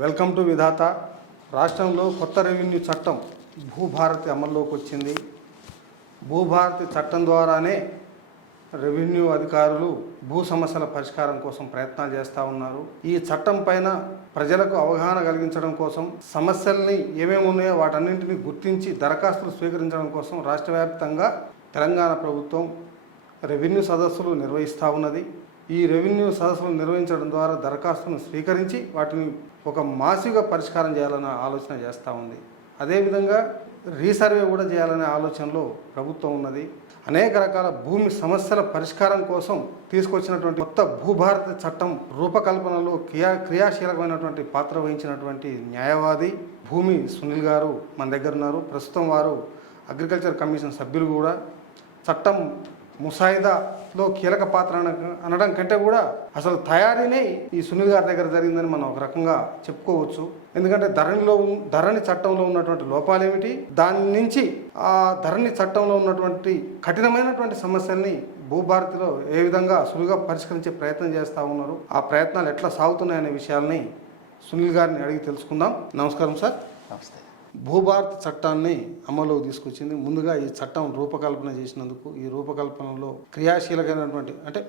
Welcome to విధాత. రాష్ట్రంలో కొత్త revenue చట్టం భూభారతి అమల్లోకి వచ్చింది. భూభారతి చట్టం ద్వారానే రెవెన్యూ అధికారులు భూ సమస్యల పరిష్కారం కోసం ప్రయత్నాలు చేస్తూ ఉన్నారు. ఈ చట్టం పైన ప్రజలకు అవగాహన కలిగించడం కోసం, సమస్యల్ని ఏమేమి ఉన్నాయో వాటన్నింటినీ గుర్తించి దరఖాస్తులు స్వీకరించడం కోసం రాష్ట్ర వ్యాప్తంగా తెలంగాణ ప్రభుత్వం రెవెన్యూ సదస్సులు నిర్వహిస్తూ ఉన్నది. ఈ రెవెన్యూ సదస్సులు నిర్వహించడం ద్వారా దరఖాస్తులను స్వీకరించి వాటిని ఒక మాసిగా పరిష్కారం చేయాలన్న ఆలోచన చేస్తూ ఉంది. అదేవిధంగా రీసర్వే కూడా చేయాలనే ఆలోచనలో ప్రభుత్వం ఉన్నది. అనేక రకాల భూమి సమస్యల పరిష్కారం కోసం తీసుకొచ్చినటువంటి కొత్త భూభారతి చట్టం రూపకల్పనలో క్రియాశీలకమైనటువంటి పాత్ర వహించినటువంటి న్యాయవాది భూమి సునీల్ గారు మన దగ్గర ఉన్నారు. ప్రస్తుతం వారు అగ్రికల్చర్ కమిషన్ సభ్యులు కూడా. చట్టం ముసాయిదాలో కీలక పాత్ర అనడం కంటే కూడా అసలు తయారీనే ఈ సునీల్ గారి దగ్గర జరిగిందని మనం ఒక రకంగా చెప్పుకోవచ్చు. ఎందుకంటే ధరణి చట్టంలో ఉన్నటువంటి లోపాలేమిటి, దాని నుంచి ఆ ధరణి చట్టంలో ఉన్నటువంటి కఠినమైనటువంటి సమస్యల్ని భూభారతిలో ఏ విధంగా సులువుగా పరిష్కరించే ప్రయత్నం చేస్తూ ఉన్నారు, ఆ ప్రయత్నాలు ఎట్లా సాగుతున్నాయనే విషయాల్ని సునీల్ గారిని అడిగి తెలుసుకుందాం. నమస్కారం సార్. నమస్తే. భూభారతి చట్టాన్ని అమలులోకి తీసుకొచ్చింది. ముందుగా ఈ చట్టం రూపకల్పన చేసినందుకు, ఈ రూపకల్పనలో క్రియాశీలకమైనటువంటి అంటే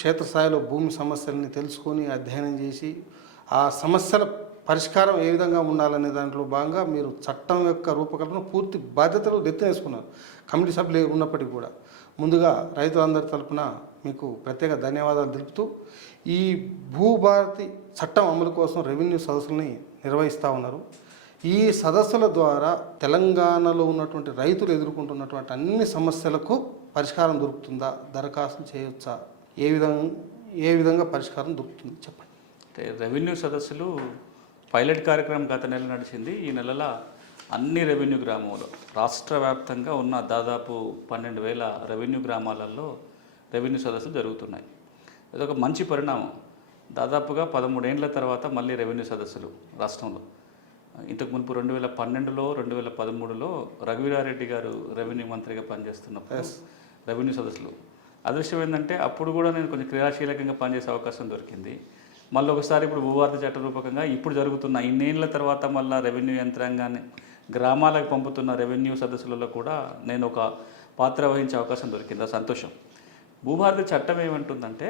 క్షేత్రస్థాయిలో భూమి సమస్యల్ని తెలుసుకొని అధ్యయనం చేసి ఆ సమస్యల పరిష్కారం ఏ విధంగా ఉండాలనే దాంట్లో భాగంగా మీరు చట్టం యొక్క రూపకల్పన పూర్తి బాధ్యతలు ఎత్తినేసుకున్నారు. కమిటీ సభ్యులు ఉన్నప్పటికీ కూడా ముందుగా రైతులందరి తరపున మీకు ప్రత్యేక ధన్యవాదాలు తెలుపుతూ, ఈ భూభారతి చట్టం అమలు కోసం రెవెన్యూ సదస్సుల్ని నిర్వహిస్తూ ఉన్నారు. ఈ సదస్సుల ద్వారా తెలంగాణలో ఉన్నటువంటి రైతులు ఎదుర్కొంటున్నటువంటి అన్ని సమస్యలకు పరిష్కారం దొరుకుతుందా, దరఖాస్తు చేయొచ్చా, ఏ విధంగా పరిష్కారం దొరుకుతుంది చెప్పండి. అంటే రెవెన్యూ సదస్సులు పైలట్ కార్యక్రమం గత నెల నడిచింది. ఈ నెలలో అన్ని రెవెన్యూ గ్రామాల్లో రాష్ట్ర వ్యాప్తంగా ఉన్న దాదాపు 12,000 రెవెన్యూ గ్రామాలలో రెవెన్యూ సదస్సులు జరుగుతున్నాయి. ఇదొక మంచి పరిణామం. దాదాపుగా 13 ఏళ్ల తర్వాత మళ్ళీ రెవెన్యూ సదస్సులు రాష్ట్రంలో. ఇంతకు మునుపు 2012లో 2013లో రఘువీరారెడ్డి గారు రెవెన్యూ మంత్రిగా పనిచేస్తున్నప్పుడు రెవెన్యూ సదస్సులు. అదృష్టం ఏంటంటే అప్పుడు కూడా నేను కొంచెం క్రియాశీలకంగా పనిచేసే అవకాశం దొరికింది. మళ్ళీ ఒకసారి ఇప్పుడు భూభారతి చట్ట రూపకంగా ఇప్పుడు జరుగుతున్న ఇన్నేళ్ల తర్వాత మళ్ళీ రెవెన్యూ యంత్రాంగాన్ని గ్రామాలకు పంపుతున్న రెవెన్యూ సదస్సులలో కూడా నేను ఒక పాత్ర వహించే అవకాశం దొరికింది. సంతోషం. భూభారతి చట్టం ఏమంటుందంటే,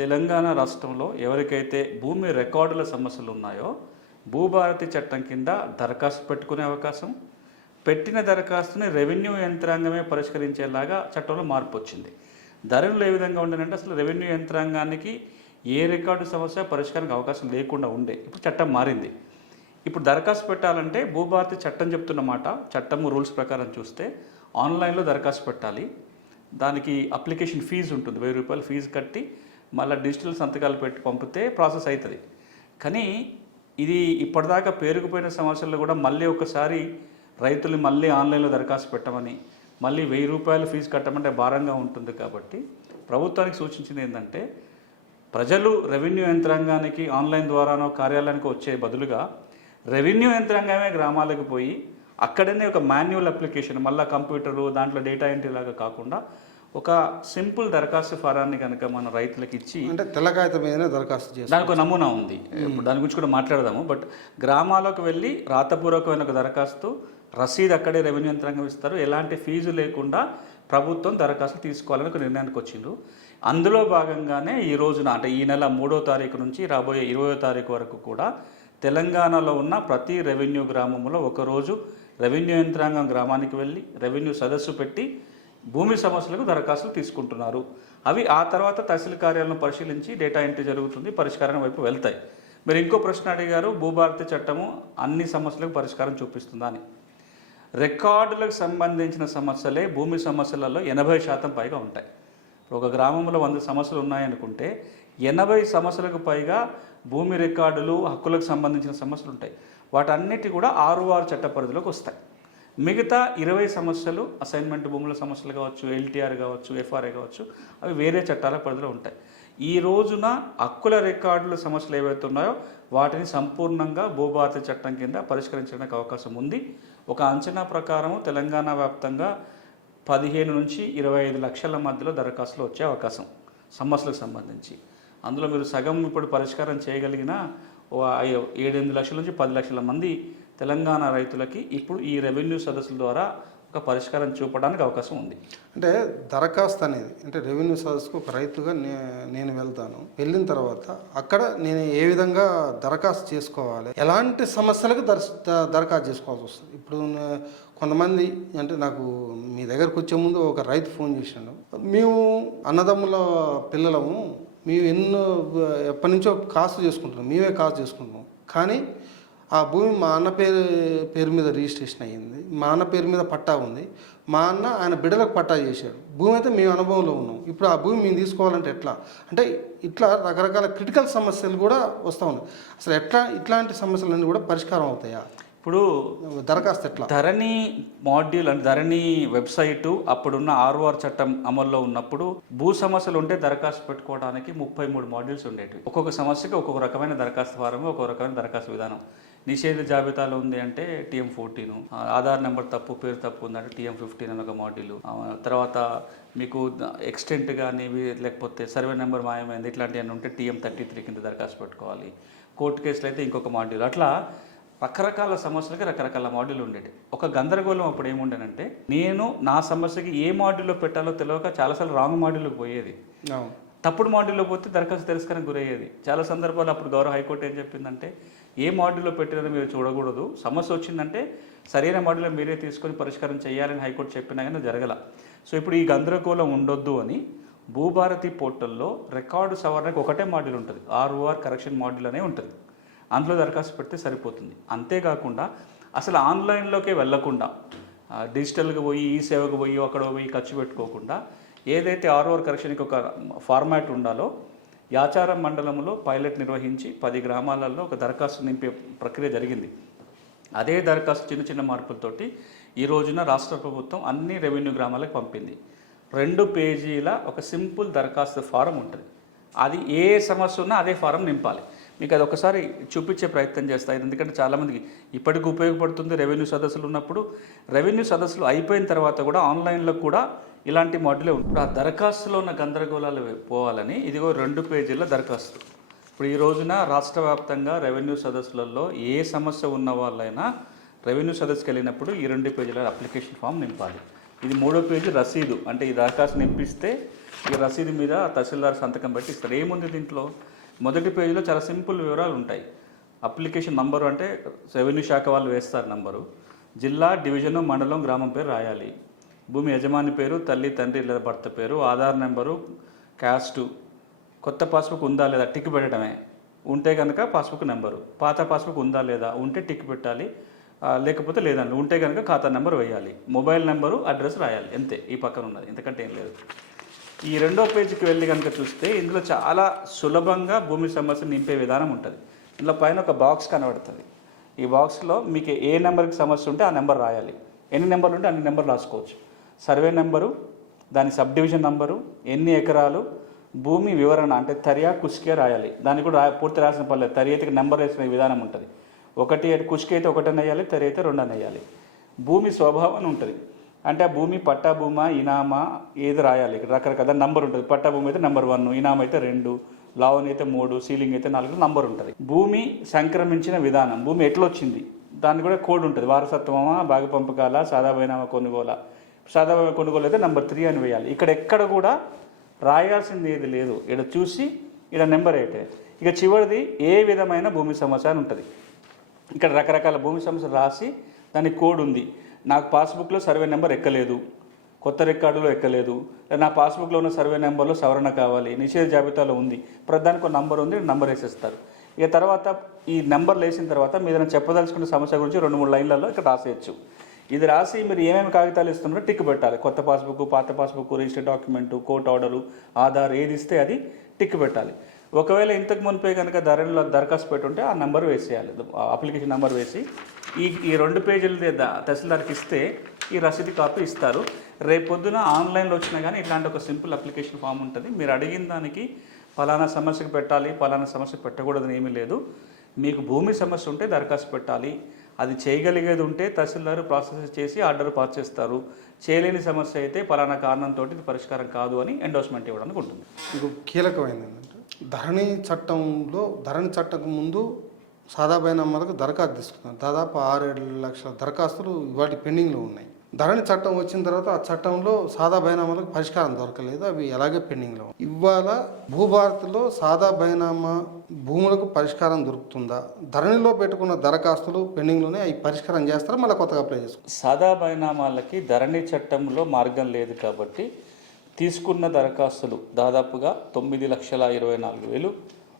తెలంగాణ రాష్ట్రంలో ఎవరికైతే భూమి రికార్డుల సమస్యలు ఉన్నాయో భూభారతి చట్టం కింద దరఖాస్తు పెట్టుకునే అవకాశం, పెట్టిన దరఖాస్తుని రెవెన్యూ యంత్రాంగమే పరిష్కరించేలాగా చట్టంలో మార్పు వచ్చింది. ధరణిలో ఏ విధంగా ఉండేనంటే అసలు రెవెన్యూ యంత్రాంగానికి ఏ రికార్డు సమస్య పరిష్కారానికి అవకాశం లేకుండా ఉండే. ఇప్పుడు చట్టం మారింది. ఇప్పుడు దరఖాస్తు పెట్టాలంటే భూభారతి చట్టం చెప్తున్న మాట, చట్టము రూల్స్ ప్రకారం చూస్తే ఆన్లైన్లో దరఖాస్తు పెట్టాలి. దానికి అప్లికేషన్ ఫీజు ఉంటుంది, 1000 రూపాయలు ఫీజు కట్టి మళ్ళీ డిజిటల్ సంతకాలు పెట్టి పంపితే ప్రాసెస్ అవుతుంది. కానీ ఇది ఇప్పటిదాకా పేరుకుపోయిన సమస్యల్లో కూడా మళ్ళీ ఒకసారి రైతులు మళ్ళీ ఆన్లైన్లో దరఖాస్తు పెట్టమని, మళ్ళీ 1000 రూపాయలు ఫీజు కట్టమంటే భారంగా ఉంటుంది. కాబట్టి ప్రభుత్వానికి సూచించింది ఏంటంటే, ప్రజలు రెవెన్యూ యంత్రాంగానికి ఆన్లైన్ ద్వారానో కార్యాలయానికి వచ్చే బదులుగా రెవెన్యూ యంత్రాంగమే గ్రామాలకు పోయి అక్కడనే ఒక మాన్యువల్ అప్లికేషన్, మళ్ళీ కంప్యూటరు దాంట్లో డేటా ఎంట్రీ లాగా కాకుండా ఒక సింపుల్ దరఖాస్తు ఫారాన్ని కనుక మన రైతులకు ఇచ్చి, అంటే తెల్లకాగితం మీదనే దరఖాస్తు చేసి దానికి ఒక నమూనా ఉంది. ఇప్పుడు దాని గురించి కూడా మాట్లాడదాము. బట్ గ్రామాలకు వెళ్ళి రాతపూర్వకమైన ఒక దరఖాస్తు, రసీదు అక్కడే రెవెన్యూ యంత్రాంగం ఇస్తారు. ఎలాంటి ఫీజు లేకుండా ప్రభుత్వం దరఖాస్తు తీసుకోవాలని ఒక నిర్ణయానికి వచ్చిండ్రు. అందులో భాగంగానే ఈ రోజున అంటే ఈ నెల 3వ తారీఖు నుంచి రాబోయే 20వ తారీఖు వరకు కూడా తెలంగాణలో ఉన్న ప్రతి రెవెన్యూ గ్రామంలో ఒకరోజు రెవెన్యూ యంత్రాంగం గ్రామానికి వెళ్ళి రెవెన్యూ సదస్సు పెట్టి భూమి సమస్యలకు దరఖాస్తులు తీసుకుంటున్నారు. అవి ఆ తర్వాత తహసీల్ కార్యాలయం పరిశీలించి డేటా ఎంట్రీ జరుగుతుంది, పరిష్కారం వైపు వెళ్తాయి. మీరు ఇంకో ప్రశ్న అడిగారు, భూభారతి చట్టము అన్ని సమస్యలకు పరిష్కారం చూపిస్తుందా అని. రికార్డులకు సంబంధించిన సమస్యలే భూమి సమస్యలలో 80% పైగా ఉంటాయి. ఒక గ్రామంలో 100 సమస్యలు ఉన్నాయనుకుంటే 80 సమస్యలకు పైగా భూమి రికార్డులు, హక్కులకు సంబంధించిన సమస్యలు ఉంటాయి. వాటన్నిటి కూడా 6 చట్ట పరిధిలోకి వస్తాయి. మిగతా 20 సమస్యలు అసైన్మెంట్ భూముల సమస్యలు కావచ్చు, ఎల్టీఆర్ కావచ్చు, ఎఫ్ఆర్ఏ కావచ్చు, అవి వేరే చట్టాల పరిధిలో ఉంటాయి. ఈ రోజున హక్కుల రికార్డుల సమస్యలు ఏవైతే ఉన్నాయో వాటిని సంపూర్ణంగా భూభారతి చట్టం కింద పరిష్కరించడానికి అవకాశం ఉంది. ఒక అంచనా ప్రకారం తెలంగాణ వ్యాప్తంగా 15 నుంచి 25 లక్షల మధ్యలో దరఖాస్తులు వచ్చే అవకాశం సమస్యలకు సంబంధించి. అందులో మీరు సగం ఇప్పుడు పరిష్కారం చేయగలిగినా 7-8 లక్షల నుంచి 10 లక్షల మంది తెలంగాణ రైతులకి ఇప్పుడు ఈ రెవెన్యూ సదస్సుల ద్వారా ఒక పరిష్కారం చూపడానికి అవకాశం ఉంది. అంటే దరఖాస్తు అనేది అంటే రెవెన్యూ సదస్సుకు ఒక రైతుగా నేను వెళ్తాను. వెళ్ళిన తర్వాత అక్కడ నేను ఏ విధంగా దరఖాస్తు చేసుకోవాలి, ఎలాంటి సమస్యలకు దరఖాస్తు చేసుకోవాల్సి వస్తుంది. ఇప్పుడు కొంతమంది అంటే నాకు మీ దగ్గరకు వచ్చే ముందు ఒక రైతు ఫోన్ చేశాడు, మేము అన్నదమ్ముల పిల్లలము, మేము ఎప్పటి నుంచో కాసు చేసుకుంటున్నాం, మేమే కాసు చేసుకుంటున్నాం, కానీ ఆ భూమి మా అన్న పేరు మీద రిజిస్ట్రేషన్ అయ్యింది, మా అన్న పేరు మీద పట్టా ఉంది, మా అన్న ఆయన బిడ్డలకు పట్టా చేశాడు, భూమి అయితే మేము అనుభవంలో ఉన్నాం, ఇప్పుడు ఆ భూమి మేము తీసుకోవాలంటే ఎట్లా, అంటే ఇట్లా రకరకాల క్రిటికల్ సమస్యలు కూడా వస్తూ ఉన్నాయి. అసలు ఇట్లాంటి సమస్యలన్నీ కూడా పరిష్కారం అవుతాయా? ఇప్పుడు దరఖాస్తు ఎట్లా? ధరణి మాడ్యూల్ అంటే ధరణి వెబ్సైటు అప్పుడున్న ఆర్ఓఆర్ చట్టం అమల్లో ఉన్నప్పుడు భూ సమస్యలు ఉంటే దరఖాస్తు పెట్టుకోవడానికి 33 మాడ్యూల్స్ ఉండేవి. ఒక్కొక్క సమస్యకి ఒక్కొక్క రకమైన దరఖాస్తు ఫారం, ఒక్కొక్క రకమైన దరఖాస్తు విధానం. నిషేధ జాబితాలో ఉంది అంటే TM14, ఆధార్ నెంబర్ తప్పు, పేరు తప్పు ఉందంటే TM15 అని ఒక మాడ్యూల్, తర్వాత మీకు ఎక్స్టెంట్ కానీ లేకపోతే సర్వే నెంబర్ మాయమైంది ఇట్లాంటివన్నీ ఉంటే TM33 కింద దరఖాస్తు పెట్టుకోవాలి. కోర్టు కేసులు అయితే ఇంకొక మాడ్యూల్. అట్లా రకరకాల సమస్యలకి రకరకాల మాడ్యూల్ ఉండేవి. ఒక గందరగోళం అప్పుడు ఏముండేనంటే నేను నా సమస్యకి ఏ మాడ్యూల్లో పెట్టాలో తెలియక చాలాసార్లు రాంగ్ మాడ్యూల్లోకి పోయేది. తప్పుడు మాడ్యూల్లో పోతే దరఖాస్తు తిరస్కరణకు గురయ్యేది. చాలా సందర్భాలు అప్పుడు గౌరవ హైకోర్టు ఏం చెప్పిందంటే ఏ మాడ్యూల్లో పెట్టినదో మీరు చూడకూడదు, సమస్య వచ్చిందంటే సరైన మాడ్యూల్లో మీరే తీసుకొని పరిష్కారం చేయాలని హైకోర్టు చెప్పినా కానీ జరగల. సో ఇప్పుడు ఈ గందరగోళం ఉండొద్దు అని భూభారతి పోర్టల్లో రికార్డు సవరణకు ఒకటే మాడ్యూల్ ఉంటుంది, ROR కరెక్షన్ మాడ్యూల్ అనే ఉంటుంది. అందులో దరఖాస్తు పెడితే సరిపోతుంది. అంతేకాకుండా అసలు ఆన్లైన్లోకే వెళ్లకుండా డిజిటల్గా పోయి ఈ సేవకు పోయి అక్కడ పోయి ఖర్చు పెట్టుకోకుండా ఏదైతే ROR కరెక్షన్కి ఒక ఫార్మాట్ ఉండాలో యాచారం మండలంలో పైలట్ నిర్వహించి 10 గ్రామాలలో ఒక దరఖాస్తు నింపే ప్రక్రియ జరిగింది. అదే దరఖాస్తు చిన్న చిన్న మార్పులతోటి ఈ రోజున రాష్ట్ర ప్రభుత్వం అన్ని రెవెన్యూ గ్రామాలకు పంపింది. 2 పేజీల ఒక సింపుల్ దరఖాస్తు ఫారం ఉంటుంది. అది ఏ సమస్య ఉన్నా అదే ఫారం నింపాలి. మీకు అది ఒకసారి చూపించే ప్రయత్నం చేస్తాయి, ఎందుకంటే చాలామందికి ఇప్పటికి ఉపయోగపడుతుంది. రెవెన్యూ సదస్సులు ఉన్నప్పుడు, రెవెన్యూ సదస్సులు అయిపోయిన తర్వాత కూడా ఆన్లైన్లో కూడా ఇలాంటి మాడ్యూలే ఉంటుంది. ఆ దరఖాస్తులో ఉన్న గందరగోళాలు పోవాలని ఇదిగో 2 పేజీల దరఖాస్తు. ఇప్పుడు ఈ రోజున రాష్ట్ర వ్యాప్తంగా రెవెన్యూ సదస్సులలో ఏ సమస్య ఉన్న వాళ్ళైనా రెవెన్యూ సదస్సుకి వెళ్ళినప్పుడు ఈ 2 పేజీల అప్లికేషన్ ఫామ్ నింపాలి. ఇది 3వ పేజీ రసీదు, అంటే ఈ దరఖాస్తు నింపిస్తే ఈ రసీదు మీద తహసీల్దార్ సంతకం పెట్టి ఇస్తారు. ఏముంది దీంట్లో? మొదటి పేజీలో చాలా సింపుల్ వివరాలు ఉంటాయి. అప్లికేషన్ నంబరు అంటే రెవెన్యూ శాఖ వాళ్ళు వేస్తారు నంబరు, జిల్లా, డివిజను, మండలం, గ్రామం పేరు రాయాలి, భూమి యజమాని పేరు, తల్లి, తండ్రి లేదా భర్త పేరు, ఆధార్ నెంబరు, క్యాస్టు, కొత్త పాస్బుక్ ఉందా లేదా టిక్ పెట్టడమే, ఉంటే కనుక పాస్బుక్ నెంబరు, పాత పాస్బుక్ ఉందా లేదా ఉంటే టిక్ పెట్టాలి, లేకపోతే లేదండి, ఉంటే కనుక ఖాతా నెంబర్ వేయాలి, మొబైల్ నెంబరు, అడ్రస్ రాయాలి, అంతే. ఈ పక్కన ఉన్నది, ఇంతకంటే ఏం లేదు. ఈ 2వ పేజీకి వెళ్ళి కనుక చూస్తే ఇందులో చాలా సులభంగా భూమి సమస్య నింపే విధానం ఉంటుంది. ఇందులో పైన ఒక బాక్స్ కనబడుతుంది. ఈ బాక్స్లో మీకు ఏ నెంబర్కి సమస్య ఉంటే ఆ నెంబర్ రాయాలి. ఎన్ని నెంబర్లు ఉంటే అన్ని నెంబర్లు రాసుకోవచ్చు. సర్వే నెంబరు, దాని సబ్ డివిజన్ నెంబరు, ఎన్ని ఎకరాలు, భూమి వివరణ అంటే తరియా కుష్కే రాయాలి. దాన్ని కూడా పూర్తి రాసిన పర్లేదు, తరి అయితే నెంబర్ వేసిన విధానం ఉంటుంది. 1 కుష్కి అయితే 1 వేయాలి, తరి అయితే 2 వేయాలి. భూమి స్వభావం అని ఉంటుంది, అంటే ఆ భూమి పట్టా భూమా, ఇనామా ఏది రాయాలి. రకరకాల నంబర్ ఉంటుంది. పట్టా భూమి అయితే నెంబర్ 1, ఇనామా అయితే 2, లావన్ అయితే 3, సీలింగ్ అయితే 4 నంబర్ ఉంటుంది. భూమి సంక్రమించిన విధానం, భూమి ఎట్లొచ్చింది దాన్ని కూడా కోడ్ ఉంటుంది. వారసత్వమా, భాగ పంపకాల, సాదాబైనామా కొనుగోల. సాదాబైన కొనుగోలు అయితే నెంబర్ 3 అని వేయాలి. ఇక్కడ ఎక్కడ కూడా రాయాల్సింది ఏది లేదు. ఇక్కడ చూసి ఇక్కడ నెంబర్ 8. ఇక చివరిది ఏ విధమైన భూమి సమస్య అని ఉంటుంది. ఇక్కడ రకరకాల భూమి సమస్య రాసి దానికి కోడ్ ఉంది. నాకు పాస్బుక్లో సర్వే నెంబర్ ఎక్కలేదు, కొత్త రికార్డులో ఎక్కలేదు, నా పాస్బుక్లో ఉన్న సర్వే నెంబర్లో సవరణ కావాలి, నిషేధ జాబితాలో ఉంది, ప్రధానికి ఒక నంబర్ ఉంది, నంబర్ వేసేస్తారు. ఇక తర్వాత ఈ నెంబర్లు వేసిన తర్వాత మీరు ఏదైనా చెప్పదలుచుకున్న సమస్య గురించి 2-3 లైన్లలో ఇక్కడ రాసేయచ్చు. ఇది రాసి మీరు ఏమేమి కాగితాలు ఇస్తున్నారో టిక్ పెట్టాలి. కొత్త పాస్బుక్, పాత passbook, register document, court order, Aadhaar ఏది ఇస్తే అది టిక్ పెట్టాలి. ఒకవేళ ఇంతకు మునిపే కనుక దరఖాస్తు పెట్టుంటే ఆ నెంబర్ వేసేయాలి, అప్లికేషన్ నెంబర్ వేసి ఈ 2 పేజీలు తహసీల్దార్కి ఇస్తే ఈ రసీదు కాపీ ఇస్తారు. రేపు పొద్దున ఆన్లైన్లో వచ్చినా కానీ ఇట్లాంటి ఒక సింపుల్ అప్లికేషన్ ఫామ్ ఉంటుంది. మీరు అడిగిన దానికి పలానా సమస్యకు పెట్టాలి, పలానా సమస్య పెట్టకూడదని ఏమీ లేదు. మీకు భూమి సమస్య ఉంటే దరఖాస్తు పెట్టాలి, అది చేయగలిగేది ఉంటే తహసీల్దారు ప్రాసెస్ చేసి ఆర్డర్ పాస్ చేస్తారు. చేయలేని సమస్య అయితే పలానా కారణంతో ఇది పరిష్కారం కాదు అని ఎండోర్స్మెంట్ ఇవ్వడానికి ఉంటుంది. ఇంకో కీలకమైనది ఏంటంటే ధరణి చట్టంలో, ధరణి చట్టం ముందు సాదా బైనామాలకు దరఖాస్తు తీసుకున్నారు. దాదాపు 6-7 లక్షల దరఖాస్తులు వాటి పెండింగ్లో ఉన్నాయి. ధరణి చట్టం వచ్చిన తర్వాత ఆ చట్టంలో సాదా బైనామాలకు పరిష్కారం దొరకలేదు, అవి అలాగే పెండింగ్లో ఉన్నాయి. ఇవాళ భూభారతిలో సాదా బైనామా భూములకు పరిష్కారం దొరుకుతుందా? ధరణిలో పెట్టుకున్న దరఖాస్తులు పెండింగ్లోనే అవి పరిష్కారం చేస్తారా, మళ్ళీ కొత్తగా అప్లై చేసుకుంటారు? సాదా బైనామాలకి ధరణి చట్టంలో మార్గం లేదు కాబట్టి తీసుకున్న దరఖాస్తులు దాదాపుగా 9,24,000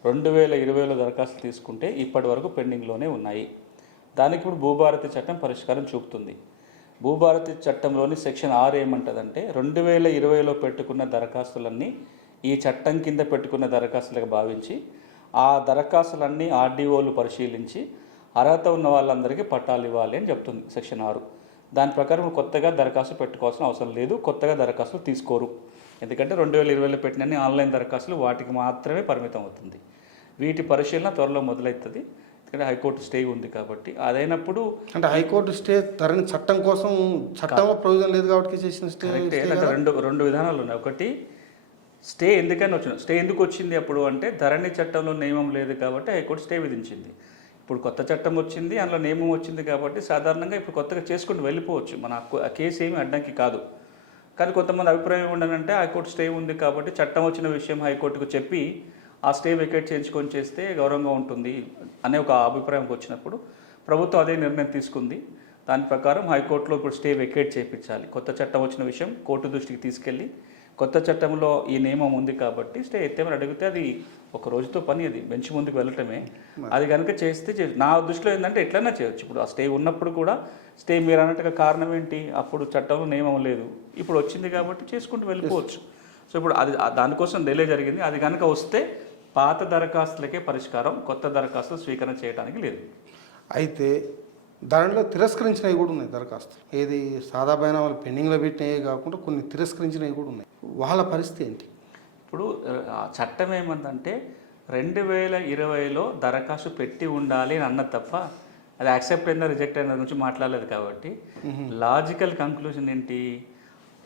2020లో దరఖాస్తులు తీసుకుంటే ఇప్పటి వరకు పెండింగ్లోనే ఉన్నాయి. దానికి ఇప్పుడు భూభారతి చట్టం పరిష్కారం చూపుతుంది. భూభారతి చట్టంలోని సెక్షన్ 6 ఏమంటుందంటే 2020లో పెట్టుకున్న దరఖాస్తులన్నీ ఈ చట్టం కింద పెట్టుకున్న దరఖాస్తులుగా భావించి ఆ దరఖాస్తులన్నీ ఆర్డీఓలు పరిశీలించి అర్హత ఉన్న వాళ్ళందరికీ పట్టాలు ఇవ్వాలి అని చెప్తుంది సెక్షన్ 6. దాని ప్రకారం కొత్తగా దరఖాస్తు పెట్టుకోవాల్సిన అవసరం లేదు, కొత్తగా దరఖాస్తులు తీసుకోరు. ఎందుకంటే 2020లో పెట్టిన ఆన్లైన్ దరఖాస్తులు వాటికి మాత్రమే పరిమితం అవుతుంది. వీటి పరిశీలన త్వరలో మొదలవుతుంది. ఎందుకంటే హైకోర్టు స్టే ఉంది కాబట్టి అదైనప్పుడు అంటే హైకోర్టు స్టే ధరణి చట్టం కోసం చట్టంలో ప్రొవిజన్ లేదు కాబట్టి చేసిన స్టే. రెండు విధానాలు ఉన్నాయి. ఒకటి, స్టే ఎందుకని వచ్చింది, స్టే ఎందుకు వచ్చింది అప్పుడు అంటే ధరణి చట్టంలో నియమం లేదు కాబట్టి హైకోర్టు స్టే విధించింది. ఇప్పుడు కొత్త చట్టం వచ్చింది, అందులో నియమం వచ్చింది కాబట్టి సాధారణంగా ఇప్పుడు కొత్తగా చేసుకుంటూ వెళ్ళిపోవచ్చు. మన ఆ కేసు ఏమీ అడ్డంకి కాదు. కానీ కొంతమంది అభిప్రాయం ఉండనంటే హైకోర్టు స్టే ఉంది కాబట్టి చట్టం వచ్చిన విషయం హైకోర్టుకు చెప్పి ఆ స్టే వెకేట్ చేయించుకొని చేస్తే గౌరవంగా ఉంటుంది అనే ఒక అభిప్రాయంకి వచ్చినప్పుడు ప్రభుత్వం అదే నిర్ణయం తీసుకుంది. దాని ప్రకారం హైకోర్టులో ఇప్పుడు స్టే వెకేట్ చేయించాలి. కొత్త చట్టం వచ్చిన విషయం కోర్టు దృష్టికి తీసుకెళ్ళి కొత్త చట్టంలో ఈ నియమం ఉంది కాబట్టి స్టే ఎత్తేమని అడిగితే అది ఒక రోజుతో పని, అది బెంచ్ ముందుకు వెళ్ళటమే. అది కనుక చేస్తే నా దృష్టిలో ఏంటంటే ఎట్లన్నా చేయొచ్చు. ఇప్పుడు ఆ స్టే ఉన్నప్పుడు కూడా స్టే మీరు అన్నట్టుగా కారణం ఏంటి, అప్పుడు చట్టంలో నియమం లేదు, ఇప్పుడు వచ్చింది కాబట్టి చేసుకుంటూ వెళ్ళిపోవచ్చు. సో ఇప్పుడు అది దానికోసం డిలే జరిగింది. అది కనుక వస్తే పాత దరఖాస్తులకే పరిష్కారం, కొత్త దరఖాస్తులు స్వీకరణ చేయడానికి లేదు. అయితే దానిలో తిరస్కరించినవి కూడా ఉన్నాయి దరఖాస్తులు. ఏది సాదా బైనామాలు పెండింగ్లో పెట్టినవి కాకుండా కొన్ని తిరస్కరించినవి కూడా ఉన్నాయి. వాళ్ళ పరిస్థితి ఏంటి? ఇప్పుడు ఆ చట్టం ఏమందంటే 2020లో దరఖాస్తు పెట్టి ఉండాలి అని అన్నది తప్ప అది యాక్సెప్ట్ అయినా రిజెక్ట్ అయిన గురించి మాట్లాడలేదు. కాబట్టి లాజికల్ కంక్లూజన్ ఏంటి,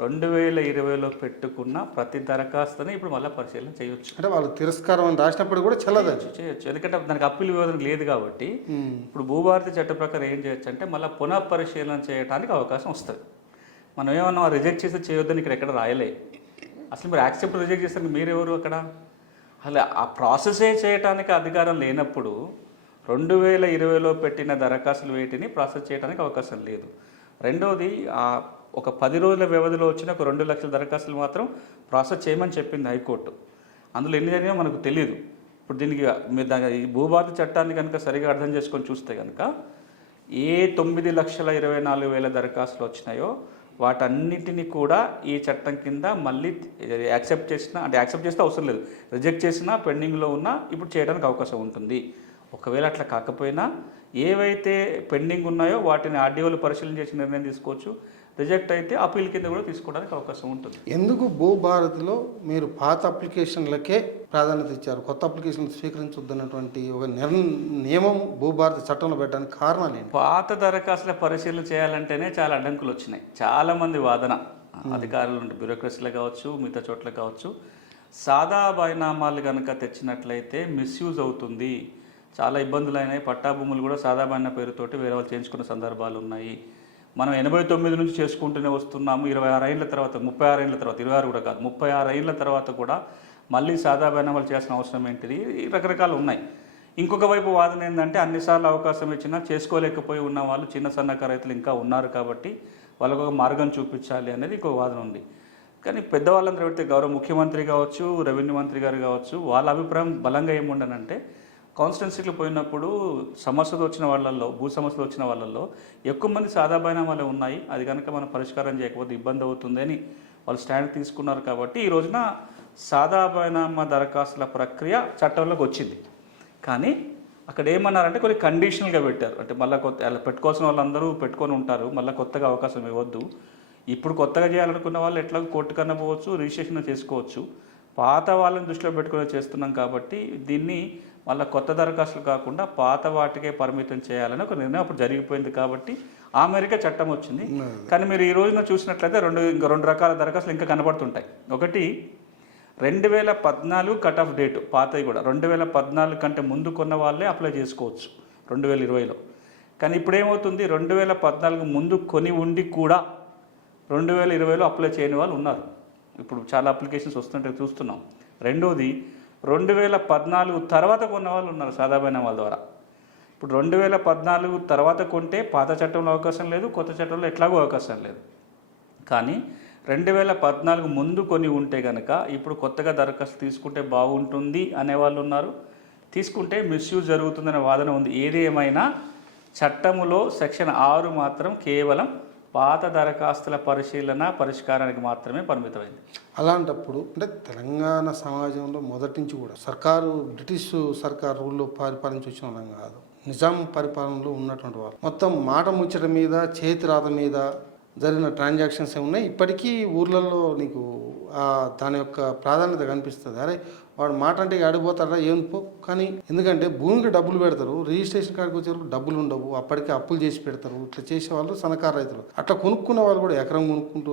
2020లో పెట్టుకున్న ప్రతి దరఖాస్తుని ఇప్పుడు మళ్ళీ పరిశీలన చేయొచ్చు. అంటే వాళ్ళు తిరస్కారం అని రాసినప్పుడు కూడా చేయొచ్చు. ఎందుకంటే దానికి అప్పీల్ వివాదం లేదు కాబట్టి. ఇప్పుడు భూభారతి చట్ట ప్రకారం ఏం చేయొచ్చు అంటే మళ్ళీ పునః పరిశీలన చేయడానికి అవకాశం వస్తుంది. మనం ఏమన్నా రిజెక్ట్ చేస్తే చేయొద్దని ఇక్కడ ఎక్కడ రాయలే. అసలు మీరు యాక్సెప్ట్ రిజెక్ట్ చేస్తే మీరెవరు అక్కడ? అసలు ఆ ప్రాసెసే చేయడానికి అధికారం లేనప్పుడు 2020లో పెట్టిన దరఖాస్తులు వేటిని ప్రాసెస్ చేయడానికి అవకాశం లేదు. రెండవది, ఒక 10 రోజుల వ్యవధిలో వచ్చిన ఒక 2 లక్షల దరఖాస్తులు మాత్రం ప్రాసెస్ చేయమని చెప్పింది హైకోర్టు. అందులో ఎన్ని జరిగినా మనకు తెలియదు. ఇప్పుడు దీనికి మీరు ఈ భూభారతి చట్టాన్ని కనుక సరిగా అర్థం చేసుకొని చూస్తే కనుక ఏ 9,24,000 దరఖాస్తులు వచ్చినాయో వాటన్నిటిని కూడా ఈ చట్టం కింద మళ్ళీ యాక్సెప్ట్ చేసినా, అంటే యాక్సెప్ట్ చేస్తే అవసరం లేదు, రిజెక్ట్ చేసినా పెండింగ్లో ఉన్నా ఇప్పుడు చేయడానికి అవకాశం ఉంటుంది. ఒకవేళ అట్లా కాకపోయినా ఏవైతే పెండింగ్ ఉన్నాయో వాటిని ఆర్డీఓలు పరిశీలన చేసి నిర్ణయం తీసుకోవచ్చు. రిజెక్ట్ అయితే అప్పీల్ కింద కూడా తీసుకోవడానికి అవకాశం ఉంటుంది. ఎందుకు భూభారతిలో మీరు పాత అప్లికేషన్లకే ప్రాధాన్యత ఇచ్చారు, కొత్త అప్లికేషన్లు స్వీకరించొద్దన్నటువంటి ఒక నియమం భూభారతి చట్టంలో పెట్టడానికి కారణాలు ఏంటి? పాత దరఖాస్తుల పరిశీలన చేయాలంటేనే చాలా అడ్డంకులు వచ్చినాయి. చాలామంది వాదన, అధికారులు బ్యూరోక్రసీలు కావచ్చు, మిగతా చోట్ల కావచ్చు, సాదా బైనామాలు కనుక తెచ్చినట్లయితే మిస్యూజ్ అవుతుంది, చాలా ఇబ్బందులు అయినాయి. పట్టా భూములు కూడా సాదా బైనా పేరుతోటి వేరే వాళ్ళు చేయించుకున్న సందర్భాలు ఉన్నాయి. మనం 89 నుంచి చేసుకుంటూనే వస్తున్నాము. 26 ఏళ్ళ తర్వాత, 36 ఏళ్ళ తర్వాత, 26 కూడా కాదు, 36 ఏళ్ళ తర్వాత కూడా మళ్ళీ సాదా బైనామాలు చేయాల్సిన అవసరం ఏంటిది, రకరకాలు ఉన్నాయి. ఇంకొక వైపు వాదన ఏంటంటే అన్నిసార్లు అవకాశం ఇచ్చినా చేసుకోలేకపోయి ఉన్న వాళ్ళు చిన్న సన్నకారు రైతులు ఇంకా ఉన్నారు కాబట్టి వాళ్ళకు ఒక మార్గం చూపించాలి అనేది ఇంకొక వాదన ఉంది. కానీ పెద్దవాళ్ళందరూ పెడితే గౌరవ ముఖ్యమంత్రి కావచ్చు, రెవెన్యూ మంత్రి గారు కావచ్చు, వాళ్ళ అభిప్రాయం బలంగా ఏముండనంటే కాన్స్టిట్యున్సీకి పోయినప్పుడు సమస్యలు వచ్చిన వాళ్ళల్లో, భూ సమస్యలు వచ్చిన వాళ్ళల్లో ఎక్కువ మంది సాదా బైనామాలే ఉన్నాయి, అది కనుక మనం పరిష్కారం చేయకపోతే ఇబ్బంది అవుతుందని వాళ్ళు స్టాండ్ తీసుకున్నారు. కాబట్టి ఈ రోజున సాదా బైనామా దరఖాస్తుల ప్రక్రియ చట్టంలోకి వచ్చింది. కానీ అక్కడ ఏమన్నారంటే కొన్ని కండిషనల్గా పెట్టారు. అంటే మళ్ళీ పెట్టుకోవాల్సిన వాళ్ళందరూ పెట్టుకొని ఉంటారు, మళ్ళీ కొత్తగా అవకాశం ఇవ్వద్దు. ఇప్పుడు కొత్తగా చేయాలనుకున్న వాళ్ళు ఎట్లా కోర్టు కన్నా పోవచ్చు, రిజిస్ట్రేషన్ చేసుకోవచ్చు. పాత వాళ్ళని దృష్టిలో పెట్టుకుని చేస్తున్నాం కాబట్టి దీన్ని మళ్ళీ కొత్త దరఖాస్తులు కాకుండా పాత వాటికే పరిమితం చేయాలని ఒక నిర్ణయం అప్పుడు జరిగిపోయింది. కాబట్టి ఆ మేరకే చట్టం వచ్చింది. కానీ మీరు ఈ రోజున చూసినట్లయితే రెండు రకాల దరఖాస్తులు ఇంకా కనబడుతుంటాయి. ఒకటి 2014 కట్ ఆఫ్ డేటు, పాతవి కూడా 2014 కంటే ముందు కొన్న వాళ్ళే అప్లై చేసుకోవచ్చు. 2020లో. కానీ ఇప్పుడేమవుతుంది, 2014 ముందు కొని ఉండి కూడా 2020లో అప్లై చేయని వాళ్ళు ఉన్నారు. ఇప్పుడు చాలా అప్లికేషన్స్ వస్తుంటే చూస్తున్నాం. రెండోది 2014 తర్వాత కొన్న వాళ్ళు ఉన్నారు సాదాబైన వాళ్ళ ద్వారా. ఇప్పుడు 2014 తర్వాత కొంటే పాత చట్టంలో అవకాశం లేదు, కొత్త చట్టంలో ఎట్లాగో అవకాశం లేదు. కానీ 2014 ముందు కొని ఉంటే కనుక ఇప్పుడు కొత్తగా దరఖాస్తు తీసుకుంటే బాగుంటుంది అనేవాళ్ళు ఉన్నారు. తీసుకుంటే మిస్యూజ్ జరుగుతుందనే వాదన ఉంది. ఏది ఏమైనా చట్టములో సెక్షన్ 6 మాత్రం కేవలం పాత దరఖాస్తుల పరిష్కారానికి మాత్రమే పరిమితమైంది. అలాంటప్పుడు అంటే తెలంగాణ సమాజంలో మొదటి నుంచి కూడా సర్కారు బ్రిటిష్ సర్కారు రూల్లో పరిపాలించి వచ్చిన వాళ్ళం కాదు, నిజాం పరిపాలనలో ఉన్నటువంటి వాళ్ళు. మొత్తం మాట ముచ్చట మీద, చేతి రాత మీద జరిగిన ట్రాన్సాక్షన్స్ ఉన్నాయి. ఇప్పటికీ ఊర్లలో నీకు దాని యొక్క ప్రాధాన్యత కనిపిస్తుంది. అరే వాడు మాట అంటే ఆడిపోతాడా ఏం పో. కానీ ఎందుకంటే భూమికి డబ్బులు పెడతారు, రిజిస్ట్రేషన్ కాడికి వచ్చేవరకు డబ్బులు ఉండవు, అప్పటికే అప్పులు చేసి పెడతారు. ఇట్లా చేసేవాళ్ళు సన్నకారు రైతులు. అట్లా కొనుక్కున్న వాళ్ళు కూడా ఎకరం కొనుక్కుంటూ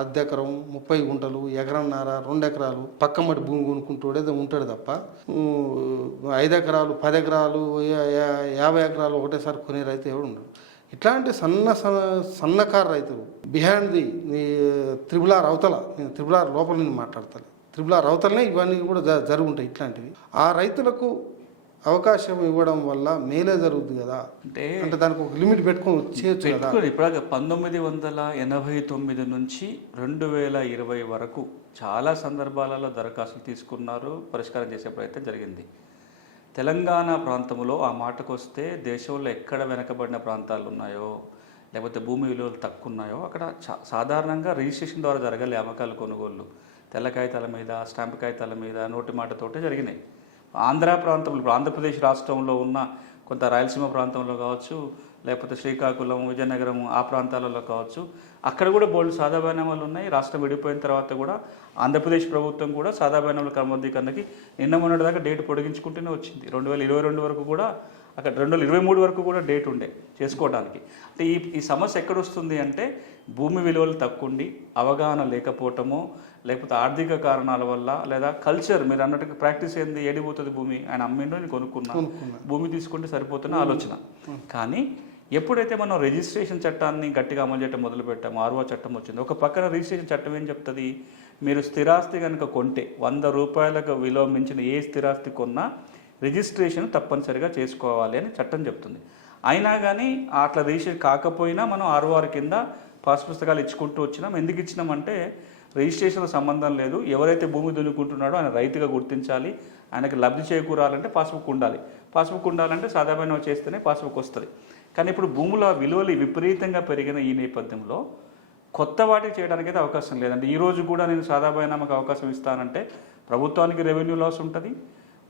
అర్ధ ఎకరం, 30 గుంటలు, ఎకరంన్నర, 2 ఎకరాలు పక్కమటి భూమి కొనుక్కుంటూ ఏదో ఉంటాడు తప్ప 5 ఎకరాలు, 10 ఎకరాలు, 50 ఎకరాలు ఒకటేసారి కొనే రైతు ఎవడు ఉండడు. ఇట్లాంటి సన్నకారు రైతులు బిహైండ్ ది త్రిబుల్ ఆర్ అవతల, నేను త్రిబుల్ ఆర్ లోపల నేను మాట్లాడతాను, త్రిబుల్ ఆర్ అవతలనే ఇవన్నీ కూడా జరుగుంటాయి ఇట్లాంటివి. ఆ రైతులకు అవకాశం ఇవ్వడం వల్ల మేలే జరుగుతుంది కదా. అంటే దానికి ఒక లిమిట్ పెట్టుకొని చేయొచ్చు కదా. ఇప్పుడు 1989 నుంచి 2020 వరకు చాలా సందర్భాలలో దరఖాస్తులు తీసుకున్నారు, పరిష్కారం చేసే ప్రయత్నం జరిగింది. తెలంగాణ ప్రాంతంలో ఆ మాటకు వస్తే దేశంలో ఎక్కడ వెనకబడిన ప్రాంతాలు ఉన్నాయో, లేకపోతే భూమి విలువలు తక్కువ ఉన్నాయో అక్కడ సాధారణంగా రిజిస్ట్రేషన్ ద్వారా జరగాలి అమ్మకాలు, కొనుగోళ్ళు. తెల్ల కాగితాల మీద, స్టాంపు కాగితాల మీద, నోటి మాటతోటే జరిగినాయి. ఆంధ్ర ప్రాంతంలో, ఇప్పుడు ఆంధ్రప్రదేశ్ రాష్ట్రంలో ఉన్న కొంత రాయలసీమ ప్రాంతంలో కావచ్చు, లేకపోతే శ్రీకాకుళం, విజయనగరం ఆ ప్రాంతాలలో కావచ్చు, అక్కడ కూడా బోల్డ్ సాదా బైనామాలు ఉన్నాయి. రాష్ట్రం విడిపోయిన తర్వాత కూడా ఆంధ్రప్రదేశ్ ప్రభుత్వం కూడా సాదా బైనామాల క్రమబద్ధీకరణకి నిన్న మొన్నటి దాకా డేట్ పొడిగించుకుంటూనే వచ్చింది. 2022 వరకు కూడా, అక్కడ 2023 వరకు కూడా డేట్ ఉండే చేసుకోవడానికి. అంటే ఈ సమస్య ఎక్కడొస్తుంది అంటే భూమి విలువలు తక్కువ ఉండి, అవగాహన లేకపోవటమో, లేకపోతే ఆర్థిక కారణాల వల్ల, లేదా కల్చర్, మీరు అన్నట్టుగా ప్రాక్టీస్ ఏంది, ఏడిపోతుంది భూమి, ఆయన అమ్మిండో నేను కొనుక్కున్నా, భూమి తీసుకుంటే సరిపోతున్న ఆలోచన. కానీ ఎప్పుడైతే మనం రిజిస్ట్రేషన్ చట్టాన్ని గట్టిగా అమలు చేయడం మొదలుపెట్టామో, 6వ చట్టం వచ్చింది. ఒక పక్కన రిజిస్ట్రేషన్ చట్టం ఏం చెప్తుంది, మీరు స్థిరాస్తి కనుక కొంటే 100 రూపాయలకు విలువ మించిన ఏ స్థిరాస్తి కొన్నా రిజిస్ట్రేషన్ తప్పనిసరిగా చేసుకోవాలి అని చట్టం చెప్తుంది. అయినా కానీ అట్లా రిజిస్ట్రేషన్ కాకపోయినా మనం 6 కింద పాస్ పుస్తకాలు ఇచ్చుకుంటూ వచ్చినాం. ఎందుకు ఇచ్చినామంటే రిజిస్ట్రేషన్లో సంబంధం లేదు, ఎవరైతే భూమి దున్నుకుంటున్నాడో ఆయన రైతుగా గుర్తించాలి, ఆయనకి లబ్ధి చేకూరాలంటే పాస్బుక్ ఉండాలి, పాస్బుక్ ఉండాలంటే సాధారణ చేస్తేనే పాస్బుక్ వస్తుంది. కానీ ఇప్పుడు భూముల విలువలు విపరీతంగా పెరిగిన ఈ నేపథ్యంలో కొత్త వాటికి చేయడానికి అయితే అవకాశం లేదండి. ఈరోజు కూడా నేను సాదా బైనామాకు అవకాశం ఇస్తానంటే ప్రభుత్వానికి రెవెన్యూ లాస్ ఉంటుంది,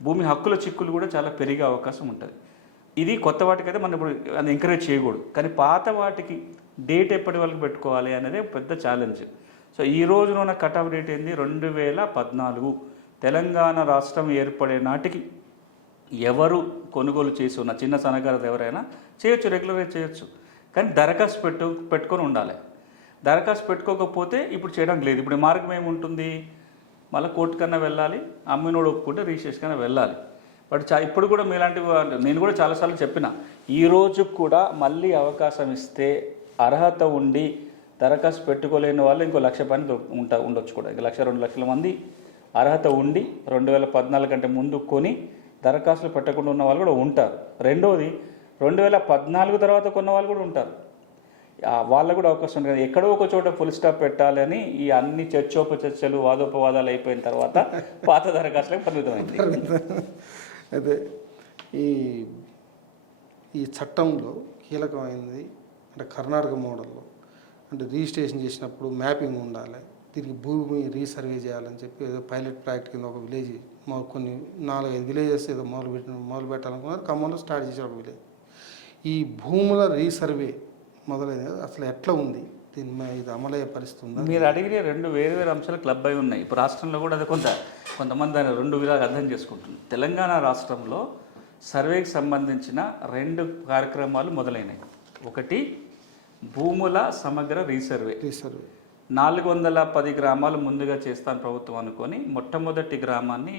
భూమి హక్కుల చిక్కులు కూడా చాలా పెరిగే అవకాశం ఉంటుంది. ఇది కొత్త వాటికైతే మనం ఇప్పుడు అది ఎంకరేజ్ చేయకూడదు. కానీ పాత వాటికి డేట్ ఎప్పటి వరకు పెట్టుకోవాలి అనేది పెద్ద ఛాలెంజ్. సో ఈ రోజున ఉన్న కట్ ఆఫ్ డేట్ ఏంది, 2014 తెలంగాణ రాష్ట్రం ఏర్పడే నాటికి ఎవరు కొనుగోలు చేసి ఉన్న చిన్న సన్నకారు ఎవరైనా చేయొచ్చు, రెగ్యులరైజ్ చేయొచ్చు. కానీ దరఖాస్తు పెట్టుకొని ఉండాలి. దరఖాస్తు పెట్టుకోకపోతే ఇప్పుడు చేయడానికి లేదు. ఇప్పుడు మార్గం ఏముంటుంది, మళ్ళీ కోర్టు కన్నా వెళ్ళాలి, అమ్మినోడు ఒప్పుకుంటే రిజిస్ట్రేషన్ కన్నా వెళ్ళాలి. బట్ ఇప్పుడు కూడా మీలాంటి నేను కూడా చాలాసార్లు చెప్పిన, ఈ రోజు కూడా మళ్ళీ అవకాశం ఇస్తే అర్హత ఉండి దరఖాస్తు పెట్టుకోలేని వాళ్ళు ఇంకో 1,00,000 పని ఉండొచ్చు కూడా. 1,00,000-2 లక్షల మంది అర్హత ఉండి 2014 కంటే ముందు కొని దరఖాస్తులు పెట్టకుండా ఉన్న వాళ్ళు కూడా ఉంటారు. రెండోది 2014 తర్వాత కొన్న వాళ్ళు కూడా ఉంటారు. వాళ్ళకు కూడా అవకాశం ఉంటుంది. ఎక్కడో ఒక చోట ఫుల్ స్టాప్ పెట్టాలని ఈ అన్ని చర్చోపచర్చలు, వాదోపవాదాలు అయిపోయిన తర్వాత పాత దరఖాస్తులకు పరిమితమైంది. అయితే ఈ చట్టంలో కీలకమైనది అంటే కర్ణాటక మోడల్లో అంటే రిజిస్ట్రేషన్ చేసినప్పుడు మ్యాపింగ్ ఉండాలి, దీనికి భూమి రీసర్వే చేయాలని చెప్పి ఏదో పైలట్ ప్రాజెక్ట్ కింద ఒక విలేజ్ కొన్ని 4-5 విలేజెస్ ఏదో మొదలు పెట్టాలనుకున్నారు. ఖమ్మంలో స్టార్ట్ చేసే ఒక విలేజ్. ఈ భూముల రీసర్వే మొదలైనది అసలు ఎట్లా ఉంది, దీని మీద ఇది అమలయ్యే పరిస్థితి ఉందా? మీరు అడిగిన 2 వేరు అంశాలు క్లబ్ అయి ఉన్నాయి. ఇప్పుడు రాష్ట్రంలో కూడా అది కొంతమంది దాన్ని 2 విధాలుగా అర్థం చేసుకుంటున్నారు. తెలంగాణ రాష్ట్రంలో సర్వేకి సంబంధించిన 2 కార్యక్రమాలు మొదలైనవి. ఒకటి భూముల సమగ్ర రీసర్వే. 410 గ్రామాలు ముందుగా చేస్తాను ప్రభుత్వం అనుకొని మొట్టమొదటి గ్రామాన్ని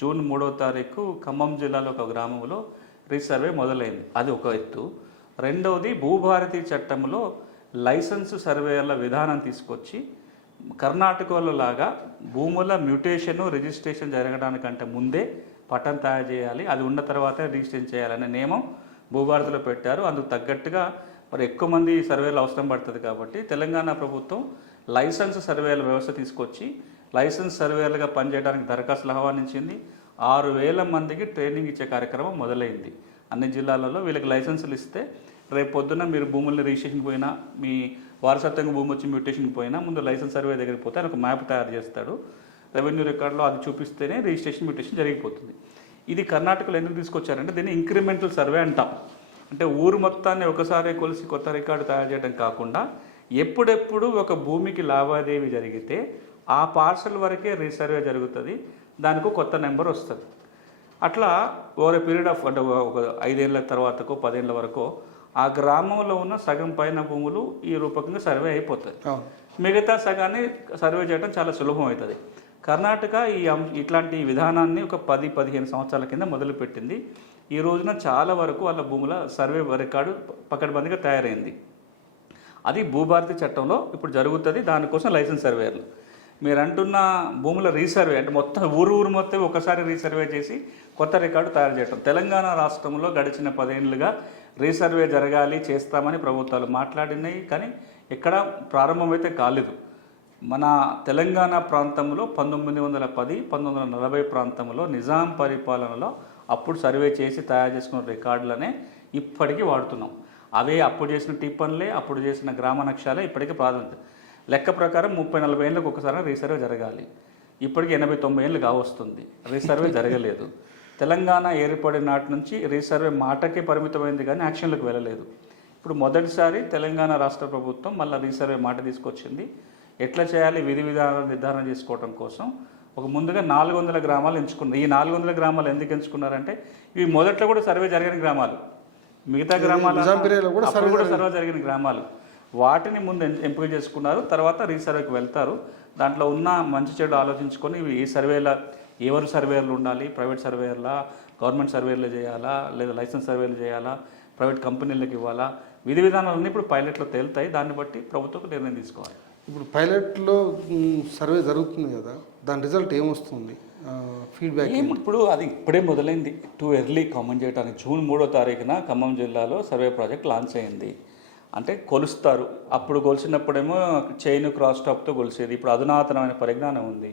జూన్ 3వ తారీఖు ఖమ్మం జిల్లాలో ఒక గ్రామంలో రీసర్వే మొదలైంది. అది ఒక ఎత్తు. రెండవది భూభారతి చట్టంలో లైసెన్స్ సర్వేల విధానం తీసుకొచ్చి కర్ణాటకలో లాగా భూముల మ్యూటేషన్ రిజిస్ట్రేషన్ జరగడానికంటే ముందే పట్టం తయారు చేయాలి, అది ఉన్న తర్వాతే రిజిస్ట్రేషన్ చేయాలనే నియమం భూభారతిలో పెట్టారు. అందుకు తగ్గట్టుగా మరి ఎక్కువ మంది సర్వేలు అవసరం పడుతుంది కాబట్టి తెలంగాణ ప్రభుత్వం లైసెన్స్ సర్వేల వ్యవస్థ తీసుకొచ్చి లైసెన్స్ సర్వేలుగా పనిచేయడానికి దరఖాస్తులు ఆహ్వానించింది. 6,000 మందికి ట్రైనింగ్ ఇచ్చే కార్యక్రమం మొదలైంది అన్ని జిల్లాలలో. వీళ్ళకి లైసెన్సులు ఇస్తే రేపు పొద్దున్న మీరు భూముల్ని రిజిస్ట్రేషన్ పోయినా, మీ వారసత్వంగా భూమి వచ్చి మ్యూటేషన్కి పోయినా ముందు లైసెన్స్ సర్వే దగ్గరికి పోతే ఆయన ఒక మ్యాప్ తయారు చేస్తాడు. రెవెన్యూ రికార్డులో అది చూపిస్తేనే రిజిస్ట్రేషన్ మ్యూటేషన్ జరిగిపోతుంది. ఇది కర్ణాటకలో ఎందుకు తీసుకొచ్చారంటే దీన్ని ఇంక్రిమెంటల్ సర్వే అంటాం. అంటే ఊరు మొత్తాన్ని ఒకసారి కొలిసి కొత్త రికార్డు తయారు చేయడం కాకుండా ఎప్పుడెప్పుడు ఒక భూమికి లావాదేవీ జరిగితే ఆ పార్సల్ వరకే రీసర్వే జరుగుతుంది, దానికి కొత్త నెంబర్ వస్తుంది. అట్లా ఓవర్ పీరియడ్ ఆఫ్ అంటే ఒక 5 ఏళ్ళ తర్వాతకో 10 ఏళ్ళ వరకు ఆ గ్రామంలో ఉన్న సగం పైన భూములు ఈ రూపకంగా సర్వే అయిపోతాయి. మిగతా సగాన్ని సర్వే చేయడం చాలా సులభం అవుతుంది. కర్ణాటక ఇట్లాంటి విధానాన్ని ఒక 10-15 సంవత్సరాల కింద మొదలుపెట్టింది. ఈ రోజున చాలా వరకు వాళ్ళ భూముల సర్వే రికార్డు పకడ్బందీగా తయారైంది. అది భూభారతి చట్టంలో ఇప్పుడు జరుగుతుంది. దానికోసం లైసెన్స్ సర్వేలు. మీరు అంటున్న భూముల రీసర్వే అంటే మొత్తం ఊరు మొత్తం ఒకసారి రీసర్వే చేసి కొత్త రికార్డు తయారు చేయడం. తెలంగాణ రాష్ట్రంలో గడిచిన 10 ఏళ్ళుగా రీసర్వే జరగాలి, చేస్తామని ప్రభుత్వాలు మాట్లాడినాయి, కానీ ఎక్కడ ప్రారంభమైతే కాలేదు. మన తెలంగాణ ప్రాంతంలో 1910-1940 ప్రాంతంలో నిజాం పరిపాలనలో అప్పుడు సర్వే చేసి తయారు చేసుకున్న రికార్డులనే ఇప్పటికీ వాడుతున్నాం. అవే అప్పుడు చేసిన టిప్పన్లే, అప్పుడు చేసిన గ్రామ నక్షాలే ఇప్పటికీ ప్రాధాన్యత. లెక్క ప్రకారం 30-40 ఏళ్ళకి ఒకసారి రీసర్వే జరగాలి. ఇప్పటికి 80-90 ఏళ్ళు కావస్తుంది, రీసర్వే జరగలేదు. తెలంగాణ ఏర్పడిన నాటి నుంచి రీసర్వే మాటకే పరిమితమైంది కానీ యాక్షన్లకు వెళ్ళలేదు. ఇప్పుడు మొదటిసారి తెలంగాణ రాష్ట్ర ప్రభుత్వం మళ్ళీ రీసర్వే మాట తీసుకొచ్చింది. ఎట్లా చేయాలి విధి విధానాలు నిర్ధారణ చేసుకోవడం కోసం ఒక ముందుగా 400 గ్రామాలు ఎంచుకున్నారు. ఈ 400 గ్రామాలు ఎందుకు ఎంచుకున్నారంటే ఇవి మొదట్లో కూడా సర్వే జరిగిన గ్రామాలు, మిగతా గ్రామాలు కూడా సర్వే జరిగిన గ్రామాలు. వాటిని ముందు ఎంపిక చేసుకున్నారు, తర్వాత రీసర్వేకి వెళ్తారు. దాంట్లో ఉన్న మంచి చెడు ఆలోచించుకొని ఈ సర్వేల ఎవరు సర్వేయర్లు ఉండాలి, ప్రైవేట్ సర్వేయర్లా, గవర్నమెంట్ సర్వేలు చేయాలా, లేదా లైసెన్స్ సర్వేలు చేయాలా, ప్రైవేట్ కంపెనీలకు ఇవ్వాలా, విధి విధానాలన్నీ ఇప్పుడు పైలట్లో తేలుతాయి. దాన్ని బట్టి ప్రభుత్వం నిర్ణయం తీసుకోవాలి. ఇప్పుడు పైలట్లో సర్వే జరుగుతుంది కదా, దాని రిజల్ట్ ఏమొస్తుంది, ఫీడ్బ్యాక్ ఇప్పుడు అది ఇప్పుడే మొదలైంది. టూ ఎర్లీ కామెంట్ చేయడానికి. జూన్ 3వ తారీఖున ఖమ్మం జిల్లాలో సర్వే ప్రాజెక్ట్ లాంచ్ అయింది. అంటే కొలుస్తారు. అప్పుడు కొలిసినప్పుడేమో చైన్ క్రాస్ టాప్తో కొలిసేది. ఇప్పుడు అధునాతనమైన పరిజ్ఞానం ఉంది.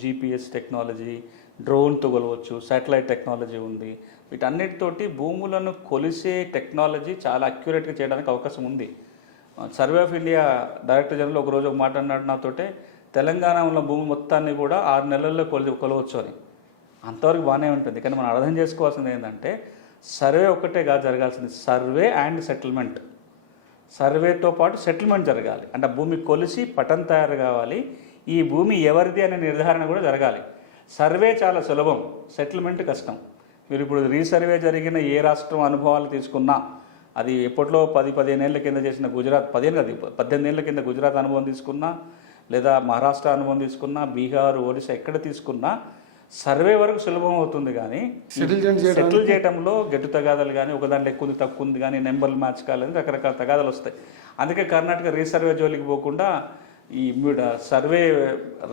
జీపీఎస్ టెక్నాలజీ, డ్రోన్తో కొలవచ్చు, శాటిలైట్ టెక్నాలజీ ఉంది. వీటన్నిటితోటి భూములను కొలిసే టెక్నాలజీ చాలా అక్యురేట్గా చేయడానికి అవకాశం ఉంది. Survey of India director general ఒకరోజు ఒక మాట అన్నాడు నాతోటే, తెలంగాణలో భూమి మొత్తాన్ని కూడా 6 నెలల్లో కొలవచ్చు అని. అంతవరకు బాగానే ఉంటుంది. కానీ మనం అర్థం చేసుకోవాల్సింది ఏంటంటే సర్వే ఒక్కటే కాదు జరగాల్సింది, సర్వే అండ్ సెటిల్మెంట్. సర్వేతో పాటు సెటిల్మెంట్ జరగాలి. అంటే భూమి కొలిసి పటం తయారు కావాలి, ఈ భూమి ఎవరిది అనే నిర్ధారణ కూడా జరగాలి. సర్వే చాలా సులభం, సెటిల్మెంట్ కష్టం. మీరు ఇప్పుడు రీసర్వే జరిగిన ఏ రాష్ట్రం అనుభవాలు తీసుకున్నా, అది ఎప్పట్లో 10-15 ఏళ్ళ కింద చేసిన గుజరాత్, 18 ఏళ్ళ కింద గుజరాత్ అనుభవం తీసుకున్నా, లేదా మహారాష్ట్ర అనుభవం తీసుకున్నా, బీహార్, ఒడిశా ఎక్కడ తీసుకున్నా సర్వే వరకు సులభం అవుతుంది. కానీ సెటిల్ చేయడంలో గట్టు తగాదాలు కానీ, ఒకదాంట్లో ఎక్కువ ఉంది తక్కువ ఉంది కానీ, నెంబర్లు మ్యాచ్ కాలేదు, రకరకాల తగాదాలు వస్తాయి. అందుకే కర్ణాటక రీసర్వే జోలికి పోకుండా ఈ సర్వే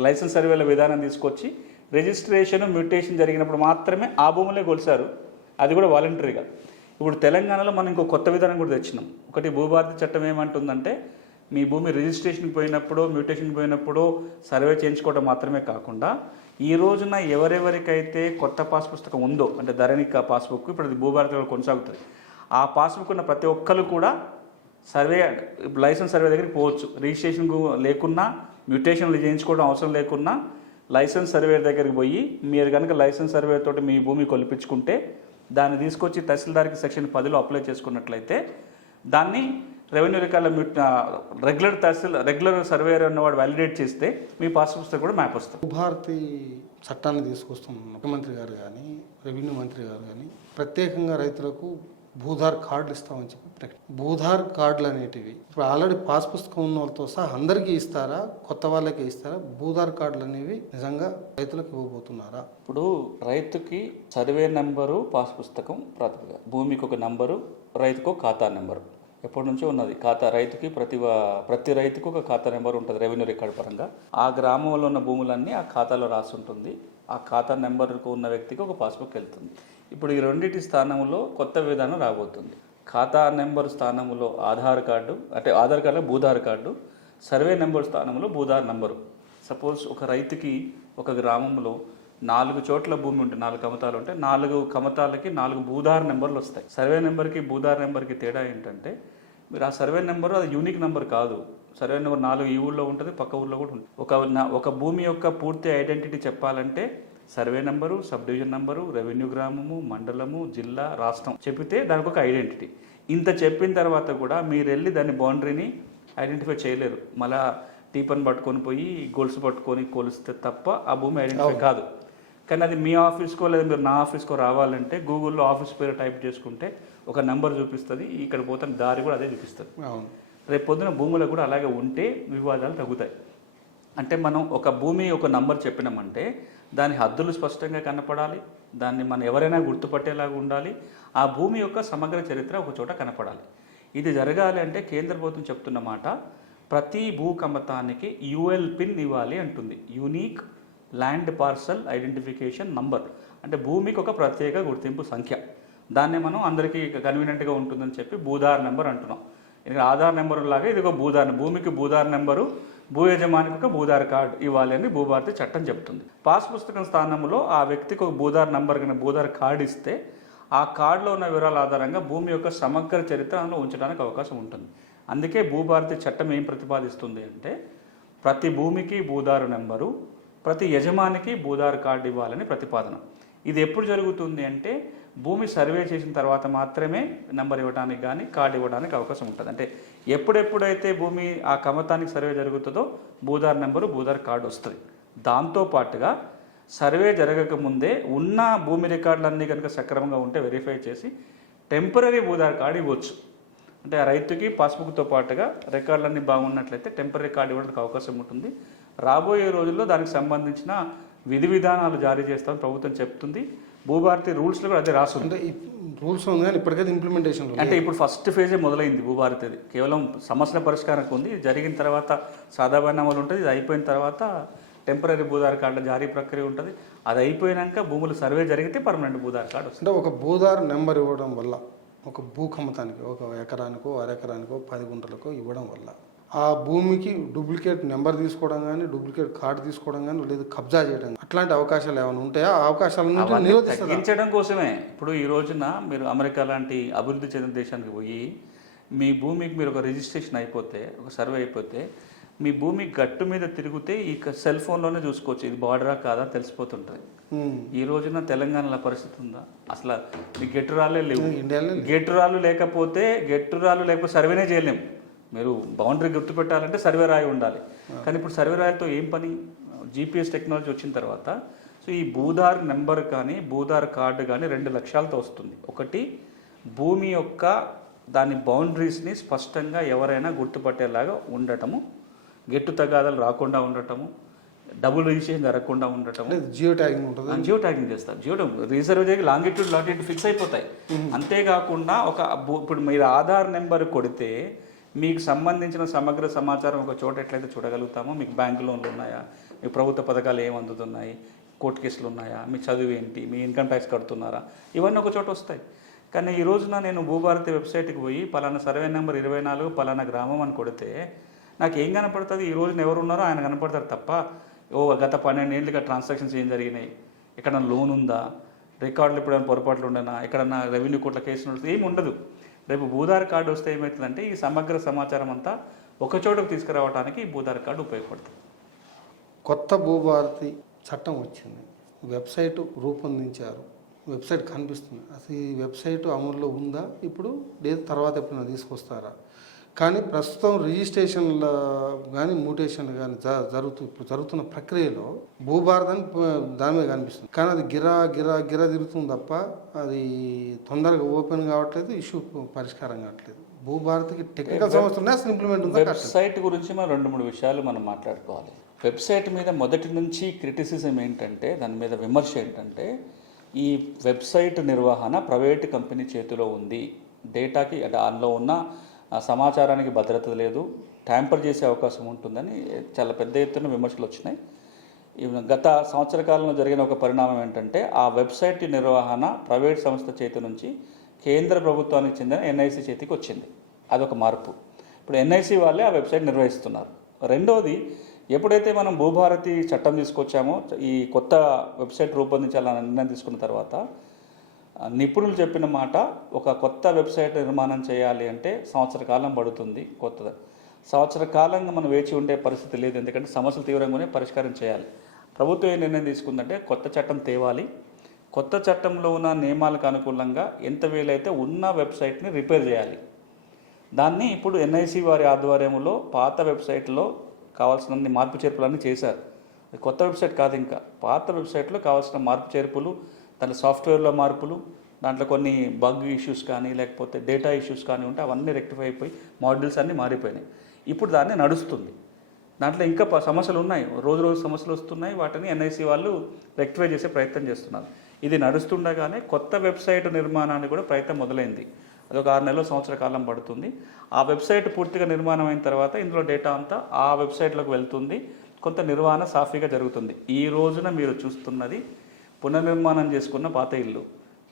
లైసెన్స్ సర్వేల విధానం తీసుకొచ్చి రిజిస్ట్రేషన్ మ్యూటేషన్ జరిగినప్పుడు మాత్రమే ఆ భూములే కొలిసారు, అది కూడా వాలంటరీగా. ఇప్పుడు తెలంగాణలో మనం ఇంకో కొత్త విధానం కూడా తెచ్చినాం. ఒకటి భూభారతి చట్టం ఏమంటుందంటే మీ భూమి రిజిస్ట్రేషన్కి పోయినప్పుడు, మ్యూటేషన్కి పోయినప్పుడు సర్వే చేయించుకోవడం మాత్రమే కాకుండా ఈ రోజున ఎవరెవరికైతే కొత్త పాస్ పుస్తకం ఉందో, అంటే ధరణిక పాస్బుక్ ఇప్పుడు అది భూభారతిలో కొనసాగుతుంది, ఆ పాస్బుక్ ఉన్న ప్రతి ఒక్కరు కూడా సర్వే లైసెన్స్ సర్వే దగ్గరికి పోవచ్చు. రిజిస్ట్రేషన్ లేకున్నా, మ్యూటేషన్లు చేయించుకోవడం అవసరం లేకున్నా లైసెన్స్ సర్వే దగ్గరికి పోయి మీరు కనుక లైసెన్స్ సర్వే తోటి మీ భూమి కొలిపించుకుంటే దాన్ని తీసుకొచ్చి తహసీల్దార్కి సెక్షన్ 10లో అప్లై చేసుకున్నట్లయితే దాన్ని రెవెన్యూ రికార్డుల రెగ్యులర్ సర్వేయర్ అన్నవాడు వ్యాలిడేట్ చేస్తే మీ పాస్ పుస్తకం కూడా మ్యాప్ వస్తుంది. భూభారతి చట్టాన్ని తీసుకొస్తున్న ముఖ్యమంత్రి గారు కానీ, రెవెన్యూ మంత్రి గారు కానీ ప్రత్యేకంగా రైతులకు భూధార్ కార్డులు ఇస్తామని చెప్పి భూధార్ కార్డులు అనేటివి ఇప్పుడు ఆల్రెడీ పాస్ పుస్తకం ఉన్న వాళ్ళతో సహా అందరికీ ఇస్తారా, కొత్త వాళ్ళకే ఇస్తారా? భూధార్ కార్డులు అనేవి నిజంగా రైతులకు ఇవ్వబోతున్నారా? ఇప్పుడు రైతుకి సర్వే నెంబరు పాస్ పుస్తకం ప్రాతిపదిక, భూమికి ఒక నంబరు, రైతుకు ఒక ఖాతా నెంబరు ఎప్పటి నుంచో ఉన్నది. ఖాతా రైతుకి ప్రతి రైతుకు ఒక ఖాతా నెంబర్ ఉంటుంది రెవెన్యూ రికార్డ్ పరంగా. ఆ గ్రామంలో ఉన్న భూములన్నీ ఆ ఖాతాలో రాసి ఉంటుంది. ఆ ఖాతా నెంబర్కు ఉన్న వ్యక్తికి ఒక పాస్బుక్ వెళ్తుంది. ఇప్పుడు ఈ రెండింటి స్థానంలో కొత్త విధానం రాబోతుంది. ఖాతా నెంబర్ స్థానంలో ఆధార్ కార్డు, అంటే ఆధార్ కార్డులో భూధార్ కార్డు, సర్వే నెంబర్ స్థానంలో భూధార్ నెంబరు. సపోజ్ ఒక రైతుకి ఒక గ్రామంలో 4 చోట్ల భూమి ఉంటే 4 కమతాలు ఉంటే 4 కమతాలకి 4 భూధార్ నెంబర్లు వస్తాయి. సర్వే నెంబర్కి భూధార్ నెంబర్కి తేడా ఏంటంటే మీరు ఆ సర్వే నెంబరు అది యూనిక్ నెంబర్ కాదు. సర్వే నెంబర్ 4 ఈ ఊళ్ళో ఉంటుంది, పక్క ఊళ్ళో కూడా ఉంటుంది. ఒక భూమి యొక్క పూర్తి ఐడెంటిటీ చెప్పాలంటే survey number, sub division number, revenue గ్రామము, మండలము, జిల్లా, రాష్ట్రం చెప్పితే దానికి ఒక ఐడెంటిటీ. ఇంత చెప్పిన తర్వాత కూడా మీరు వెళ్ళి దాని బౌండరీని ఐడెంటిఫై చేయలేరు. మళ్ళా టీపన్ పట్టుకొని పోయి గొలుసు పట్టుకొని కొలిస్తే తప్ప ఆ భూమి ఐడెంటిఫై కాదు. కానీ అది మీ ఆఫీస్కో లేదా మీరు నా ఆఫీస్కో రావాలంటే గూగుల్లో ఆఫీస్ పేరు టైప్ చేసుకుంటే ఒక నెంబర్ చూపిస్తుంది, ఇక్కడ పోతాను దారి కూడా అదే చూపిస్తుంది. రేపు పొద్దున భూములకు కూడా అలాగే ఉంటే వివాదాలు తగ్గుతాయి. అంటే మనం ఒక భూమి ఒక నంబర్ చెప్పినామంటే దాని హద్దులు స్పష్టంగా కనపడాలి, దాన్ని మనం ఎవరైనా గుర్తుపట్టేలాగా ఉండాలి, ఆ భూమి యొక్క సమగ్ర చరిత్ర ఒక చోట కనపడాలి. ఇది జరగాలి అంటే కేంద్ర ప్రభుత్వం చెప్తున్న మాట, ప్రతి భూ కమతానికి యూఎల్ పిన్ ఇవ్వాలి అంటుంది, unique land parcel identification number. అంటే భూమికి ఒక ప్రత్యేక గుర్తింపు సంఖ్య. దాన్నే మనం అందరికీ కన్వీనియంట్గా ఉంటుందని చెప్పి భూధార్ నెంబర్ అంటున్నాం. ఇది ఆధార్ నెంబర్ లాగా ఇది ఒక భూధార్, భూమికి భూధార్ నెంబరు, భూ యజమానికి ఒక భూధార్ కార్డు ఇవ్వాలి అని భూభారతి చట్టం చెప్తుంది. పాస్ పుస్తకం స్థానంలో ఆ వ్యక్తికి ఒక భూధార్ నెంబర్ కానీ భూధార్ కార్డు ఇస్తే ఆ కార్డులో ఉన్న వివరాల ఆధారంగా భూమి యొక్క సమగ్ర చరిత్ర అందులో ఉంచడానికి అవకాశం ఉంటుంది. అందుకే భూభారతి చట్టం ఏం ప్రతిపాదిస్తుంది అంటే ప్రతి భూమికి భూధారు నెంబరు, ప్రతి యజమానికి భూధార్ కార్డు ఇవ్వాలని ప్రతిపాదన. ఇది ఎప్పుడు జరుగుతుంది అంటే భూమి సర్వే చేసిన తర్వాత మాత్రమే నెంబర్ ఇవ్వడానికి కానీ కార్డు ఇవ్వడానికి అవకాశం ఉంటుంది. అంటే ఎప్పుడెప్పుడైతే భూమి ఆ కమతానికి సర్వే జరుగుతుందో భూధార్ నెంబరు భూధార్ కార్డు వస్తుంది. దాంతోపాటుగా సర్వే జరగకముందే ఉన్న భూమి రికార్డులన్నీ కనుక సక్రమంగా ఉంటే వెరిఫై చేసి టెంపరీ భూధార్ కార్డు ఇవ్వచ్చు. అంటే ఆ రైతుకి పాస్బుక్తో పాటుగా రికార్డులన్నీ బాగున్నట్లయితే టెంపరీ కార్డు ఇవ్వడానికి అవకాశం ఉంటుంది. రాబోయే రోజుల్లో దానికి సంబంధించిన విధి విధానాలు జారీ చేస్తామని ప్రభుత్వం చెప్తుంది. భూభారతి రూల్స్లో కూడా అదే రాస్తుంది. అంటే రూల్స్ ఉంది కానీ ఇప్పటికైతే ఇంప్లిమెంటేషన్ అంటే ఇప్పుడు ఫస్ట్ ఫేజే మొదలైంది భూభారతిది. కేవలం సమస్యల పరిష్కారానికి ఉంది. ఇది జరిగిన తర్వాత సాధారణ అమలు ఉంటుంది. ఇది అయిపోయిన తర్వాత టెంపరీ భూధార్ కార్డుల జారీ ప్రక్రియ ఉంటుంది. అది అయిపోయినాక భూములు సర్వే జరిగితే పర్మనెంట్ భూధార్ కార్డు వస్తుంది. అంటే ఒక భూధార్ నెంబర్ ఇవ్వడం వల్ల ఒక భూకమతానికి ఒక ఎకరానికో అరెకరానికో 10 గుంటలకో ఇవ్వడం వల్ల ఆ భూమికి డూప్లికేట్ నెంబర్ తీసుకోవడం కానీ డూప్లికేట్ కార్డు తీసుకోవడం కానీ లేదు కబ్జా చేయడం అట్లాంటి అవకాశాలు ఏమైనా ఉంటాయా? ఆ అవకాశాలను తగ్గించడం కోసమే ఇప్పుడు ఈ రోజున మీరు అమెరికా లాంటి అభివృద్ధి చెందిన దేశానికి పోయి మీ భూమికి మీరు ఒక రిజిస్ట్రేషన్ అయిపోతే ఒక సర్వే అయిపోతే మీ భూమి గట్టు మీద తిరిగితే ఈ సెల్ ఫోన్లోనే చూసుకోవచ్చు ఇది బార్డరా కాదా తెలిసిపోతుంటుంది. ఈ రోజున తెలంగాణలో పరిస్థితి ఉందా? అసలు మీకు గెట్టురాళ్ళే లేవు. గెట్టురాళ్ళు లేకపోతే సర్వేనే చేయలేము. మీరు బౌండరీ గుర్తుపెట్టాలంటే సర్వే రాయి ఉండాలి. కానీ ఇప్పుడు సర్వే రాయితో ఏం పని? జీపీఎస్ టెక్నాలజీ వచ్చిన తర్వాత సో ఈ భూధార్ నెంబర్ కానీ భూధార్ కార్డు కానీ 2 లక్ష్యాలతో వస్తుంది. ఒకటి భూమి యొక్క దాని బౌండరీస్ని స్పష్టంగా ఎవరైనా గుర్తుపట్టేలాగా ఉండటము, గెట్టు తగాదాలు రాకుండా ఉండటము, డబుల్ రిజిస్ట్రేషన్ జరగకుండా ఉండటము, జియో ట్యాగింగ్ చేస్తారు. రిజర్వ్ చేసి లాంగిట్యూడ్ ఫిక్స్ అయిపోతాయి. అంతేకాకుండా ఇప్పుడు మీరు ఆధార్ నెంబర్ కొడితే మీకు సంబంధించిన సమగ్ర సమాచారం ఒక చోట ఎట్లయితే చూడగలుగుతామో మీకు బ్యాంకు లోన్లు ఉన్నాయా, మీ ప్రభుత్వ పథకాలు ఏమి అందుతున్నాయి, కోర్టు కేసులు ఉన్నాయా, మీ చదువు ఏంటి, మీ ఇన్కమ్ ట్యాక్స్ కడుతున్నారా, ఇవన్నీ ఒక చోట వస్తాయి. కానీ ఈ రోజున నేను భూభారతి వెబ్సైట్కి పోయి పలానా సర్వే నెంబర్ 24 పలానా గ్రామం అని కొడితే నాకు ఏం కనపడుతుంది? ఈ రోజున ఎవరు ఉన్నారో ఆయన కనపడతారు తప్ప గత 12 ఏళ్ళుగా ట్రాన్సాక్షన్స్ ఏం జరిగినాయి, ఎక్కడన్నా లోన్ ఉందా, రికార్డులు ఎప్పుడైనా పొరపాట్లు ఉండనా, ఎక్కడన్నా రెవెన్యూ కోర్టుల కేసులు ఏమి ఉండదు. రేపు భూధార్ కార్డు వస్తే ఏమవుతుందంటే ఈ సమగ్ర సమాచారం అంతా ఒక చోటకు తీసుకురావడానికి ఈ భూధార్ కార్డు ఉపయోగపడుతుంది. కొత్త భూభారతి చట్టం వచ్చింది, వెబ్సైట్ రూపొందించారు, వెబ్సైట్ కనిపిస్తుంది. అసలు ఈ వెబ్సైట్ అమల్లో ఉందా ఇప్పుడు, లేదు తర్వాత ఎప్పుడైనా తీసుకొస్తారా? కానీ ప్రస్తుతం రిజిస్ట్రేషన్ల కానీ మ్యూటేషన్లు కానీ జరుగుతున్న ప్రక్రియలో భూభారత్ అని దాని మీద కనిపిస్తుంది. కానీ అది గిరా తిరుగుతుంది తప్ప అది తొందరగా ఓపెన్ కావట్లేదు, ఇష్యూ పరిష్కారం కావట్లేదు. భూభారత్కి టెక్నికల్ సమస్యలు ఉన్నాయి, అసలు ఇంప్లిమెంట్ ఉందా? వెబ్సైట్ గురించి మనం 2-3 విషయాలు మనం మాట్లాడుకోవాలి. వెబ్సైట్ మీద మొదటి నుంచి క్రిటిసిజం ఏంటంటే, దాని మీద విమర్శ ఏంటంటే, ఈ వెబ్సైట్ నిర్వహణ ప్రైవేటు కంపెనీ చేతిలో ఉంది, డేటాకి అందులో ఉన్న సమాచారానికి భద్రత లేదు, ట్యాంపర్ చేసే అవకాశం ఉంటుందని చాలా పెద్ద ఎత్తున విమర్శలు వచ్చినాయి. గత సంవత్సర కాలంలో జరిగిన ఒక పరిణామం ఏంటంటే, ఆ వెబ్సైట్ నిర్వహణ ప్రైవేట్ సంస్థ చేతి నుంచి కేంద్ర ప్రభుత్వానికి చెందిన ఎన్ఐసి చేతికి వచ్చింది. అదొక మార్పు. ఇప్పుడు ఎన్ఐసి వాళ్ళే ఆ వెబ్సైట్ నిర్వహిస్తున్నారు. రెండవది, ఎప్పుడైతే మనం భూభారతి చట్టం తీసుకొచ్చామో, ఈ కొత్త వెబ్సైట్ రూపొందించాలని నిర్ణయం తీసుకున్న తర్వాత నిపుణులు చెప్పిన మాట, ఒక కొత్త వెబ్సైట్ నిర్మాణం చేయాలి అంటే సంవత్సర కాలం పడుతుంది. సంవత్సర కాలంగా మనం వేచి ఉండే పరిస్థితి లేదు, ఎందుకంటే సమస్యలు తీవ్రంగానే పరిష్కారం చేయాలి. ప్రభుత్వం ఏ నిర్ణయం తీసుకుందంటే కొత్త చట్టం తేవాలి, కొత్త చట్టంలో ఉన్న నియమాలకు అనుకూలంగా ఎంత వీలైతే ఉన్న వెబ్సైట్ని రిపేర్ చేయాలి. దాన్ని ఇప్పుడు ఎన్ఐసి వారి ఆధ్వర్యంలో పాత వెబ్సైట్లో కావాల్సిన మార్పు చేర్పులన్నీ చేశారు. కొత్త వెబ్సైట్ కాదు, ఇంకా పాత వెబ్సైట్లో కావాల్సిన మార్పు చేర్పులు, దాంట్లో సాఫ్ట్వేర్లో మార్పులు, దాంట్లో కొన్ని బగ్ ఇష్యూస్ కానీ లేకపోతే డేటా ఇష్యూస్ కానీ ఉంటే అవన్నీ రెక్టిఫై అయిపోయి మాడ్యూల్స్ అన్నీ మారిపోయినాయి. ఇప్పుడు దాన్ని నడుస్తుంది. దాంట్లో ఇంకా సమస్యలు ఉన్నాయి, రోజు సమస్యలు వస్తున్నాయి. వాటిని ఎన్ఐసి వాళ్ళు రెక్టిఫై చేసే ప్రయత్నం చేస్తున్నారు. ఇది నడుస్తుండగానే కొత్త వెబ్సైట్ నిర్మాణానికి కూడా ప్రయత్నం మొదలైంది. అదొక 6 నెలల సంవత్సర కాలం పడుతుంది. ఆ వెబ్సైట్ పూర్తిగా నిర్మాణం అయిన తర్వాత ఇందులో డేటా అంతా ఆ వెబ్సైట్లోకి వెళ్తుంది, కొంత నిర్వహణ సాఫీగా జరుగుతుంది. ఈ రోజున మీరు చూస్తున్నది పునర్నిర్మాణం చేసుకున్న పాత ఇల్లు.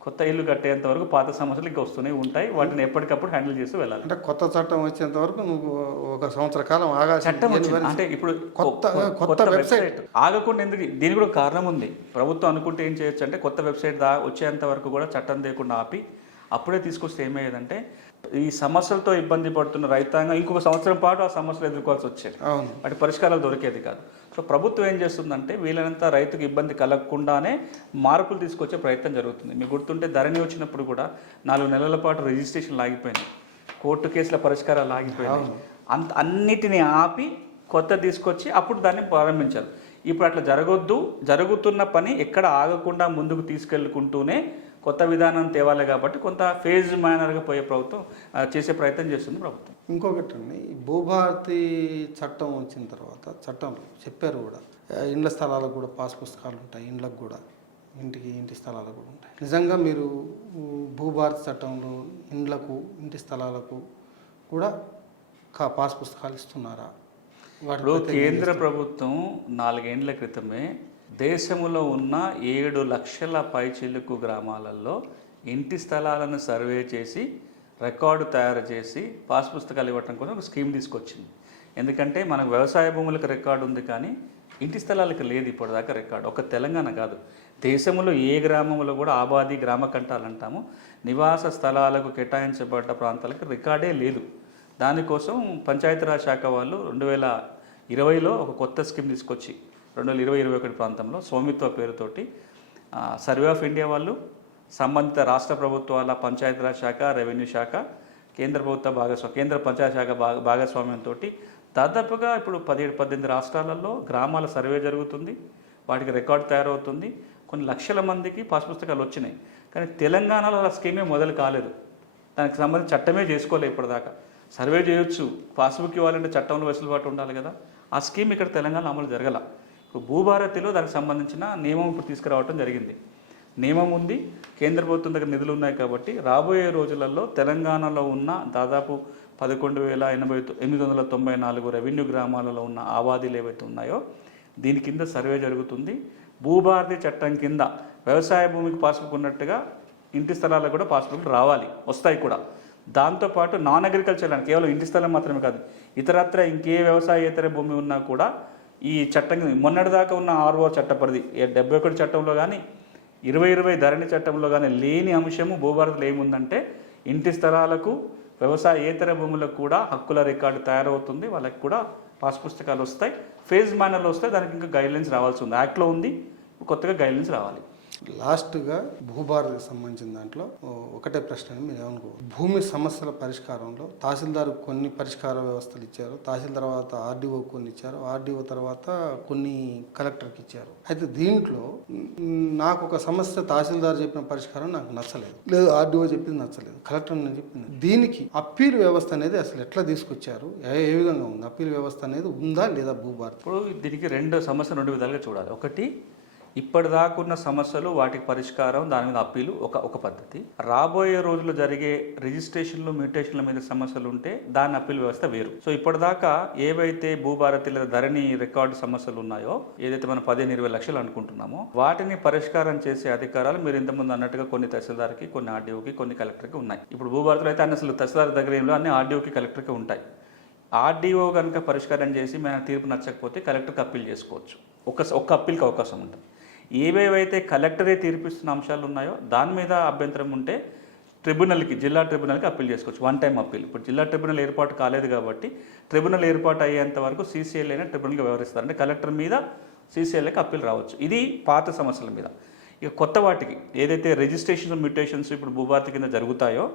కొత్త ఇల్లు కట్టేంత వరకు పాత సమస్యలు ఇంకా వస్తూనే ఉంటాయి. వాటిని ఎప్పటికప్పుడు హ్యాండిల్ చేసి వెళ్ళాలి. అంటే కొత్త చట్టం వచ్చేంత వరకు నువ్వు ఒక సంవత్సర కాలం ఆగాలి. చట్టం అంటే ఇప్పుడు కొత్త వెబ్సైట్ ఆగకుండా ఎందుకు? దీనికి కూడా కారణం ఉంది. ప్రభుత్వం అనుకుంటే ఏం చేయొచ్చు అంటే, కొత్త వెబ్సైట్ వచ్చేంత వరకు కూడా చట్టం లేకుండా ఆపి అప్పుడే తీసుకొస్తే ఏమయ్యేదంటే, ఈ సమస్యలతో ఇబ్బంది పడుతున్న రైతాంగం ఇంకొక సంవత్సరం పాటు ఆ సమస్యలు ఎదుర్కోవాల్సి వచ్చేది, వాటి పరిష్కారాలు దొరికేది కాదు. సో ప్రభుత్వం ఏం చేస్తుందంటే, వీళ్ళనంతా రైతుకు ఇబ్బంది కలగకుండానే మార్పులు తీసుకొచ్చే ప్రయత్నం జరుగుతుంది. మీకు గుర్తుంటే ధరణి వచ్చినప్పుడు కూడా 4 నెలల పాటు రిజిస్ట్రేషన్లు ఆగిపోయినాయి, కోర్టు కేసుల పరిష్కారాలు ఆగిపోయినాయి. అన్నిటిని ఆపి కొత్త తీసుకొచ్చి అప్పుడు దాన్ని ప్రారంభించాలి. ఇప్పుడు అట్లా జరగొద్దు, జరుగుతున్న పని ఎక్కడ ఆగకుండా ముందుకు తీసుకెళ్ళుకుంటూనే కొత్త విధానం తేవాలి. కాబట్టి కొంత ఫేజ్ మేనర్గా పోయే ప్రభుత్వం చేసే ప్రయత్నం చేస్తుంది ప్రభుత్వం. ఇంకొకటి అండి, భూభారతి చట్టం వచ్చిన తర్వాత చట్టంలో చెప్పారు కూడా, ఇండ్ల స్థలాలకు కూడా పాస్ పుస్తకాలు ఉంటాయి, ఇండ్లకు కూడా ఇంటి స్థలాలకు కూడా ఉంటాయి. నిజంగా మీరు భూభారతి చట్టంలో ఇండ్లకు ఇంటి స్థలాలకు కూడా పాస్ పుస్తకాలు ఇస్తున్నారా? ఇప్పుడు కేంద్ర ప్రభుత్వం 4 ఏళ్ల క్రితమే దేశంలో ఉన్న 7 లక్షల పైచిలుకు గ్రామాలలో ఇంటి స్థలాలను సర్వే చేసి రికార్డు తయారు చేసి పాస్ పుస్తకాలు ఇవ్వటం కోసం ఒక స్కీమ్ తీసుకొచ్చింది. ఎందుకంటే మనకు వ్యవసాయ భూములకు రికార్డు ఉంది, కానీ ఇంటి స్థలాలకు లేదు ఇప్పటిదాకా రికార్డు. ఒక తెలంగాణ కాదు, దేశంలో ఏ గ్రామంలో కూడా ఆబాది గ్రామ కంటాలు అంటాము, నివాస స్థలాలకు కేటాయించబడ్డ ప్రాంతాలకు రికార్డే లేదు. దానికోసం పంచాయతీరాజ్ శాఖ వాళ్ళు 2020లో ఒక కొత్త స్కీమ్ తీసుకొచ్చి 2020-21 ప్రాంతంలో స్వామిత్వ పేరుతోటి సర్వే ఆఫ్ ఇండియా వాళ్ళు, సంబంధిత రాష్ట్ర ప్రభుత్వాల పంచాయతీరాజ్ శాఖ, రెవెన్యూ శాఖ, కేంద్ర ప్రభుత్వ కేంద్ర పంచాయతీ శాఖ భాగస్వామ్యంతో దాదాపుగా ఇప్పుడు 17-18 రాష్ట్రాలలో గ్రామాల సర్వే జరుగుతుంది, వాటికి రికార్డు తయారవుతుంది. కొన్ని లక్షల మందికి పాస్ పుస్తకాలు వచ్చినాయి. కానీ తెలంగాణలో ఆ స్కీమే మొదలు కాలేదు, దానికి సంబంధించి చట్టమే చేసుకోలేదు ఇప్పటిదాకా. సర్వే చేయొచ్చు, పాస్బుక్ ఇవ్వాలంటే చట్టంలో వెసులుబాటు ఉండాలి కదా, ఆ స్కీమ్ ఇక్కడ తెలంగాణ అమలు జరగల. ఇప్పుడు భూభారతిలో దానికి సంబంధించిన నియమం ఇప్పుడు తీసుకురావడం జరిగింది. నియమం ఉంది, కేంద్ర ప్రభుత్వం దగ్గర నిధులు ఉన్నాయి. కాబట్టి రాబోయే రోజులలో తెలంగాణలో ఉన్న దాదాపు 11,894 రెవెన్యూ గ్రామాలలో ఉన్న ఆవాదీలు ఏవైతే ఉన్నాయో దీని కింద సర్వే జరుగుతుంది. భూభారతి చట్టం కింద వ్యవసాయ భూమికి పాస్బుక్ ఉన్నట్టుగా ఇంటి స్థలాలకు కూడా పాస్బుక్లు రావాలి, వస్తాయి కూడా. దాంతోపాటు నాన్ అగ్రికల్చర్ ల్యాండ్, కేవలం ఇంటి స్థలం మాత్రమే కాదు, ఇతరత్ర ఇంకే వ్యవసాయేతర భూమి ఉన్నా కూడా ఈ చట్టం మొన్నటిదాకా ఉన్న ఆర్ఓ చట్ట పరిధి 71 చట్టంలో కానీ 2020 ధరణి చట్టంలో కానీ లేని అంశము భూభారతిలో ఏముందంటే, ఇంటి స్థలాలకు వ్యవసాయేతర భూములకు కూడా హక్కుల రికార్డు తయారవుతుంది, వాళ్ళకి కూడా పాస్ పుస్తకాలు వస్తాయి, ఫేజ్ మేనర్లో వస్తాయి. దానికి ఇంకా గైడ్లైన్స్ రావాల్సి ఉంది, యాక్ట్లో ఉంది, కొత్తగా గైడ్లైన్స్ రావాలి. లాస్ట్గా భూభారతికి సంబంధించిన దాంట్లో ఒకటే ప్రశ్న, మీరు ఏమనుకో, భూమి సమస్యల పరిష్కారంలో తహసీల్దార్ కొన్ని పరిష్కార వ్యవస్థలు ఇచ్చారు, తహసీల్ తర్వాత ఆర్డీఓ కొన్ని ఇచ్చారు, ఆర్డీఓ తర్వాత కొన్ని కలెక్టర్కి ఇచ్చారు. అయితే దీంట్లో నాకు ఒక సమస్య తహసీల్దార్ చెప్పిన పరిష్కారం నాకు నచ్చలేదు, లేదు ఆర్డీఓ చెప్పింది నచ్చలేదు, కలెక్టర్ నేను చెప్పింది. దీనికి అప్పీల్ వ్యవస్థ అనేది అసలు ఎట్లా తీసుకొచ్చారు, ఏ విధంగా ఉంది అప్పీల్ వ్యవస్థ అనేది, ఉందా లేదా భూభారతి? ఇప్పుడు దీనికి రెండు విధాలుగా చూడాలి. ఒకటి, ఇప్పటిదాకా ఉన్న సమస్యలు, వాటికి పరిష్కారం, దాని మీద అప్పీలు ఒక పద్ధతి. రాబోయే రోజుల్లో జరిగే రిజిస్ట్రేషన్లు మ్యూటేషన్ల మీద సమస్యలు ఉంటే దాని అప్పీల్ వ్యవస్థ వేరు. సో ఇప్పటిదాకా ఏవైతే భూభారతి లేదా ధరణి రికార్డు సమస్యలు ఉన్నాయో, ఏదైతే మనం 15-20 లక్షలు అనుకుంటున్నామో, వాటిని పరిష్కారం చేసే అధికారాలు మీరు ఇంతకుముందు అన్నట్టుగా కొన్ని తహసీల్దార్కి, కొన్ని ఆర్డీఓకి, కొన్ని కలెక్టర్కి ఉన్నాయి. ఇప్పుడు భూభారతిలో అయితే అన్ని అసలు తహసీల్దార్ దగ్గర ఏం అన్ని ఆర్డీఓకి, కలెక్టర్కి ఉంటాయి. ఆర్డీఓ కనుక పరిష్కారం చేసి మన తీర్పు నచ్చకపోతే కలెక్టర్కి అప్పీల్ చేసుకోవచ్చు. ఒక్క అప్పీల్కి అవకాశం ఉంటుంది. ఏవేవైతే కలెక్టరే తీర్పిస్తున్న అంశాలు ఉన్నాయో దాని మీద అభ్యంతరం ఉంటే జిల్లా ట్రిబ్యునల్కి అప్పీల్ చేసుకోవచ్చు. One time appeal. ఇప్పుడు జిల్లా ట్రిబ్యునల్ ఏర్పాటు కాలేదు కాబట్టి ట్రిబ్యునల్ ఏర్పాటు అయ్యేంత వరకు సీసీఎల్ అయినా ట్రిబ్యునల్గా వ్యవహరిస్తారు. అంటే కలెక్టర్ మీద సీసీఎల్కి అప్పీల్ రావచ్చు. ఇది పాత సమస్యల మీద. ఇక కొత్త వాటికి ఏదైతే రిజిస్ట్రేషన్స్ మ్యూటేషన్స్ ఇప్పుడు భూభారతి కింద జరుగుతాయో,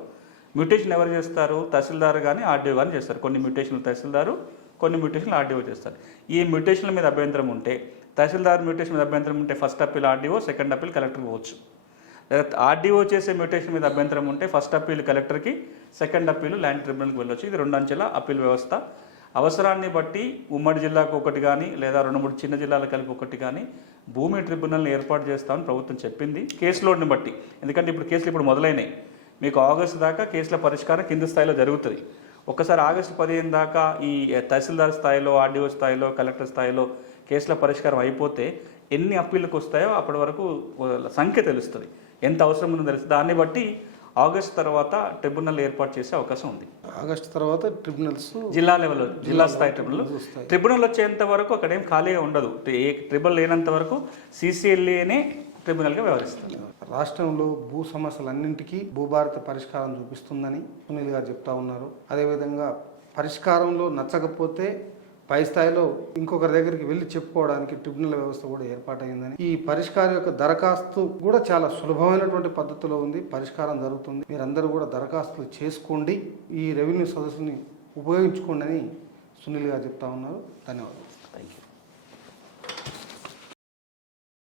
మ్యూటేషన్ ఎవరు చేస్తారు? తహసీల్దార్ కానీ ఆర్డీఓ కానీ చేస్తారు. కొన్ని మ్యూటేషన్లు తహసీల్దారు, కొన్ని మ్యూటేషన్లు ఆర్డీఓ చేస్తారు. ఈ మ్యూటేషన్ల మీద అభ్యంతరం ఉంటే, తహసీల్దార్ మ్యూటేషన్ మీద అభ్యంతరం ఉంటే first appeal RDO, second appeal కలెక్టర్కి పోవచ్చు. లేదా ఆర్డీఓ చేసే మ్యూటేషన్ మీద అభ్యంతరం ఉంటే ఫస్ట్ అప్పీల్ కలెక్టర్కి, సెకండ్ అప్పీల్ ల్యాండ్ ట్రిబ్యునల్కి వెళ్ళొచ్చు. ఇది 2 అంచెల అప్పీల్ వ్యవస్థ. అవసరాన్ని బట్టి ఉమ్మడి జిల్లాకు ఒకటి కానీ లేదా 2-3 చిన్న జిల్లాలు కలిపి ఒకటి కానీ భూమి ట్రిబ్యునల్ని ఏర్పాటు చేస్తామని ప్రభుత్వం చెప్పింది, కేసు లోడ్ని బట్టి. ఎందుకంటే ఇప్పుడు కేసులు ఇప్పుడు మొదలైనాయి. మీకు ఆగస్టు దాకా కేసుల పరిష్కారం కింది స్థాయిలో జరుగుతుంది. ఒక్కసారి ఆగస్టు 15 దాకా ఈ తహసీల్దార్ స్థాయిలో, ఆర్డీఓ స్థాయిలో, కలెక్టర్ స్థాయిలో కేసుల పరిష్కారం అయిపోతే ఎన్ని అప్పీళ్ళకి వస్తాయో అప్పటి వరకు సంఖ్య తెలుస్తుంది, ఎంత అవసరం ఉందో తెలుస్తుంది. దాన్ని బట్టి ఆగస్టు తర్వాత ట్రిబ్యునల్ ఏర్పాటు చేసే అవకాశం ఉంది. ఆగస్టు తర్వాత ట్రిబ్యునల్స్ జిల్లా లెవెల్, జిల్లా స్థాయి ట్రిబ్యునల్ వచ్చేంత వరకు అక్కడ ఏం ఖాళీగా ఉండదు. ఏ ట్రిబ్యునల్ లేనంత వరకు సీసీఎల్ఏనే ట్రిబ్యునల్గా వ్యవహరిస్తారు. రాష్ట్రంలో భూ సమస్యలన్నింటికీ భూభారతి పరిష్కారం చూపిస్తుందని సునీల్ గారు చెప్తా ఉన్నారు. అదేవిధంగా పరిష్కారంలో నచ్చకపోతే పై స్థాయిలో ఇంకొకరి దగ్గరికి వెళ్ళి చెప్పుకోవడానికి ట్రిబ్యునల్ వ్యవస్థ కూడా ఏర్పాటైందని, ఈ పరిష్కారం యొక్క దరఖాస్తు కూడా చాలా సులభమైనటువంటి పద్ధతిలో ఉంది, పరిష్కారం జరుగుతుంది. మీరందరూ కూడా దరఖాస్తులు చేసుకోండి, ఈ రెవెన్యూ సదస్సుని ఉపయోగించుకోండి అని సునీల్ గారు చెప్తా ఉన్నారు. ధన్యవాదాలు. Thank you.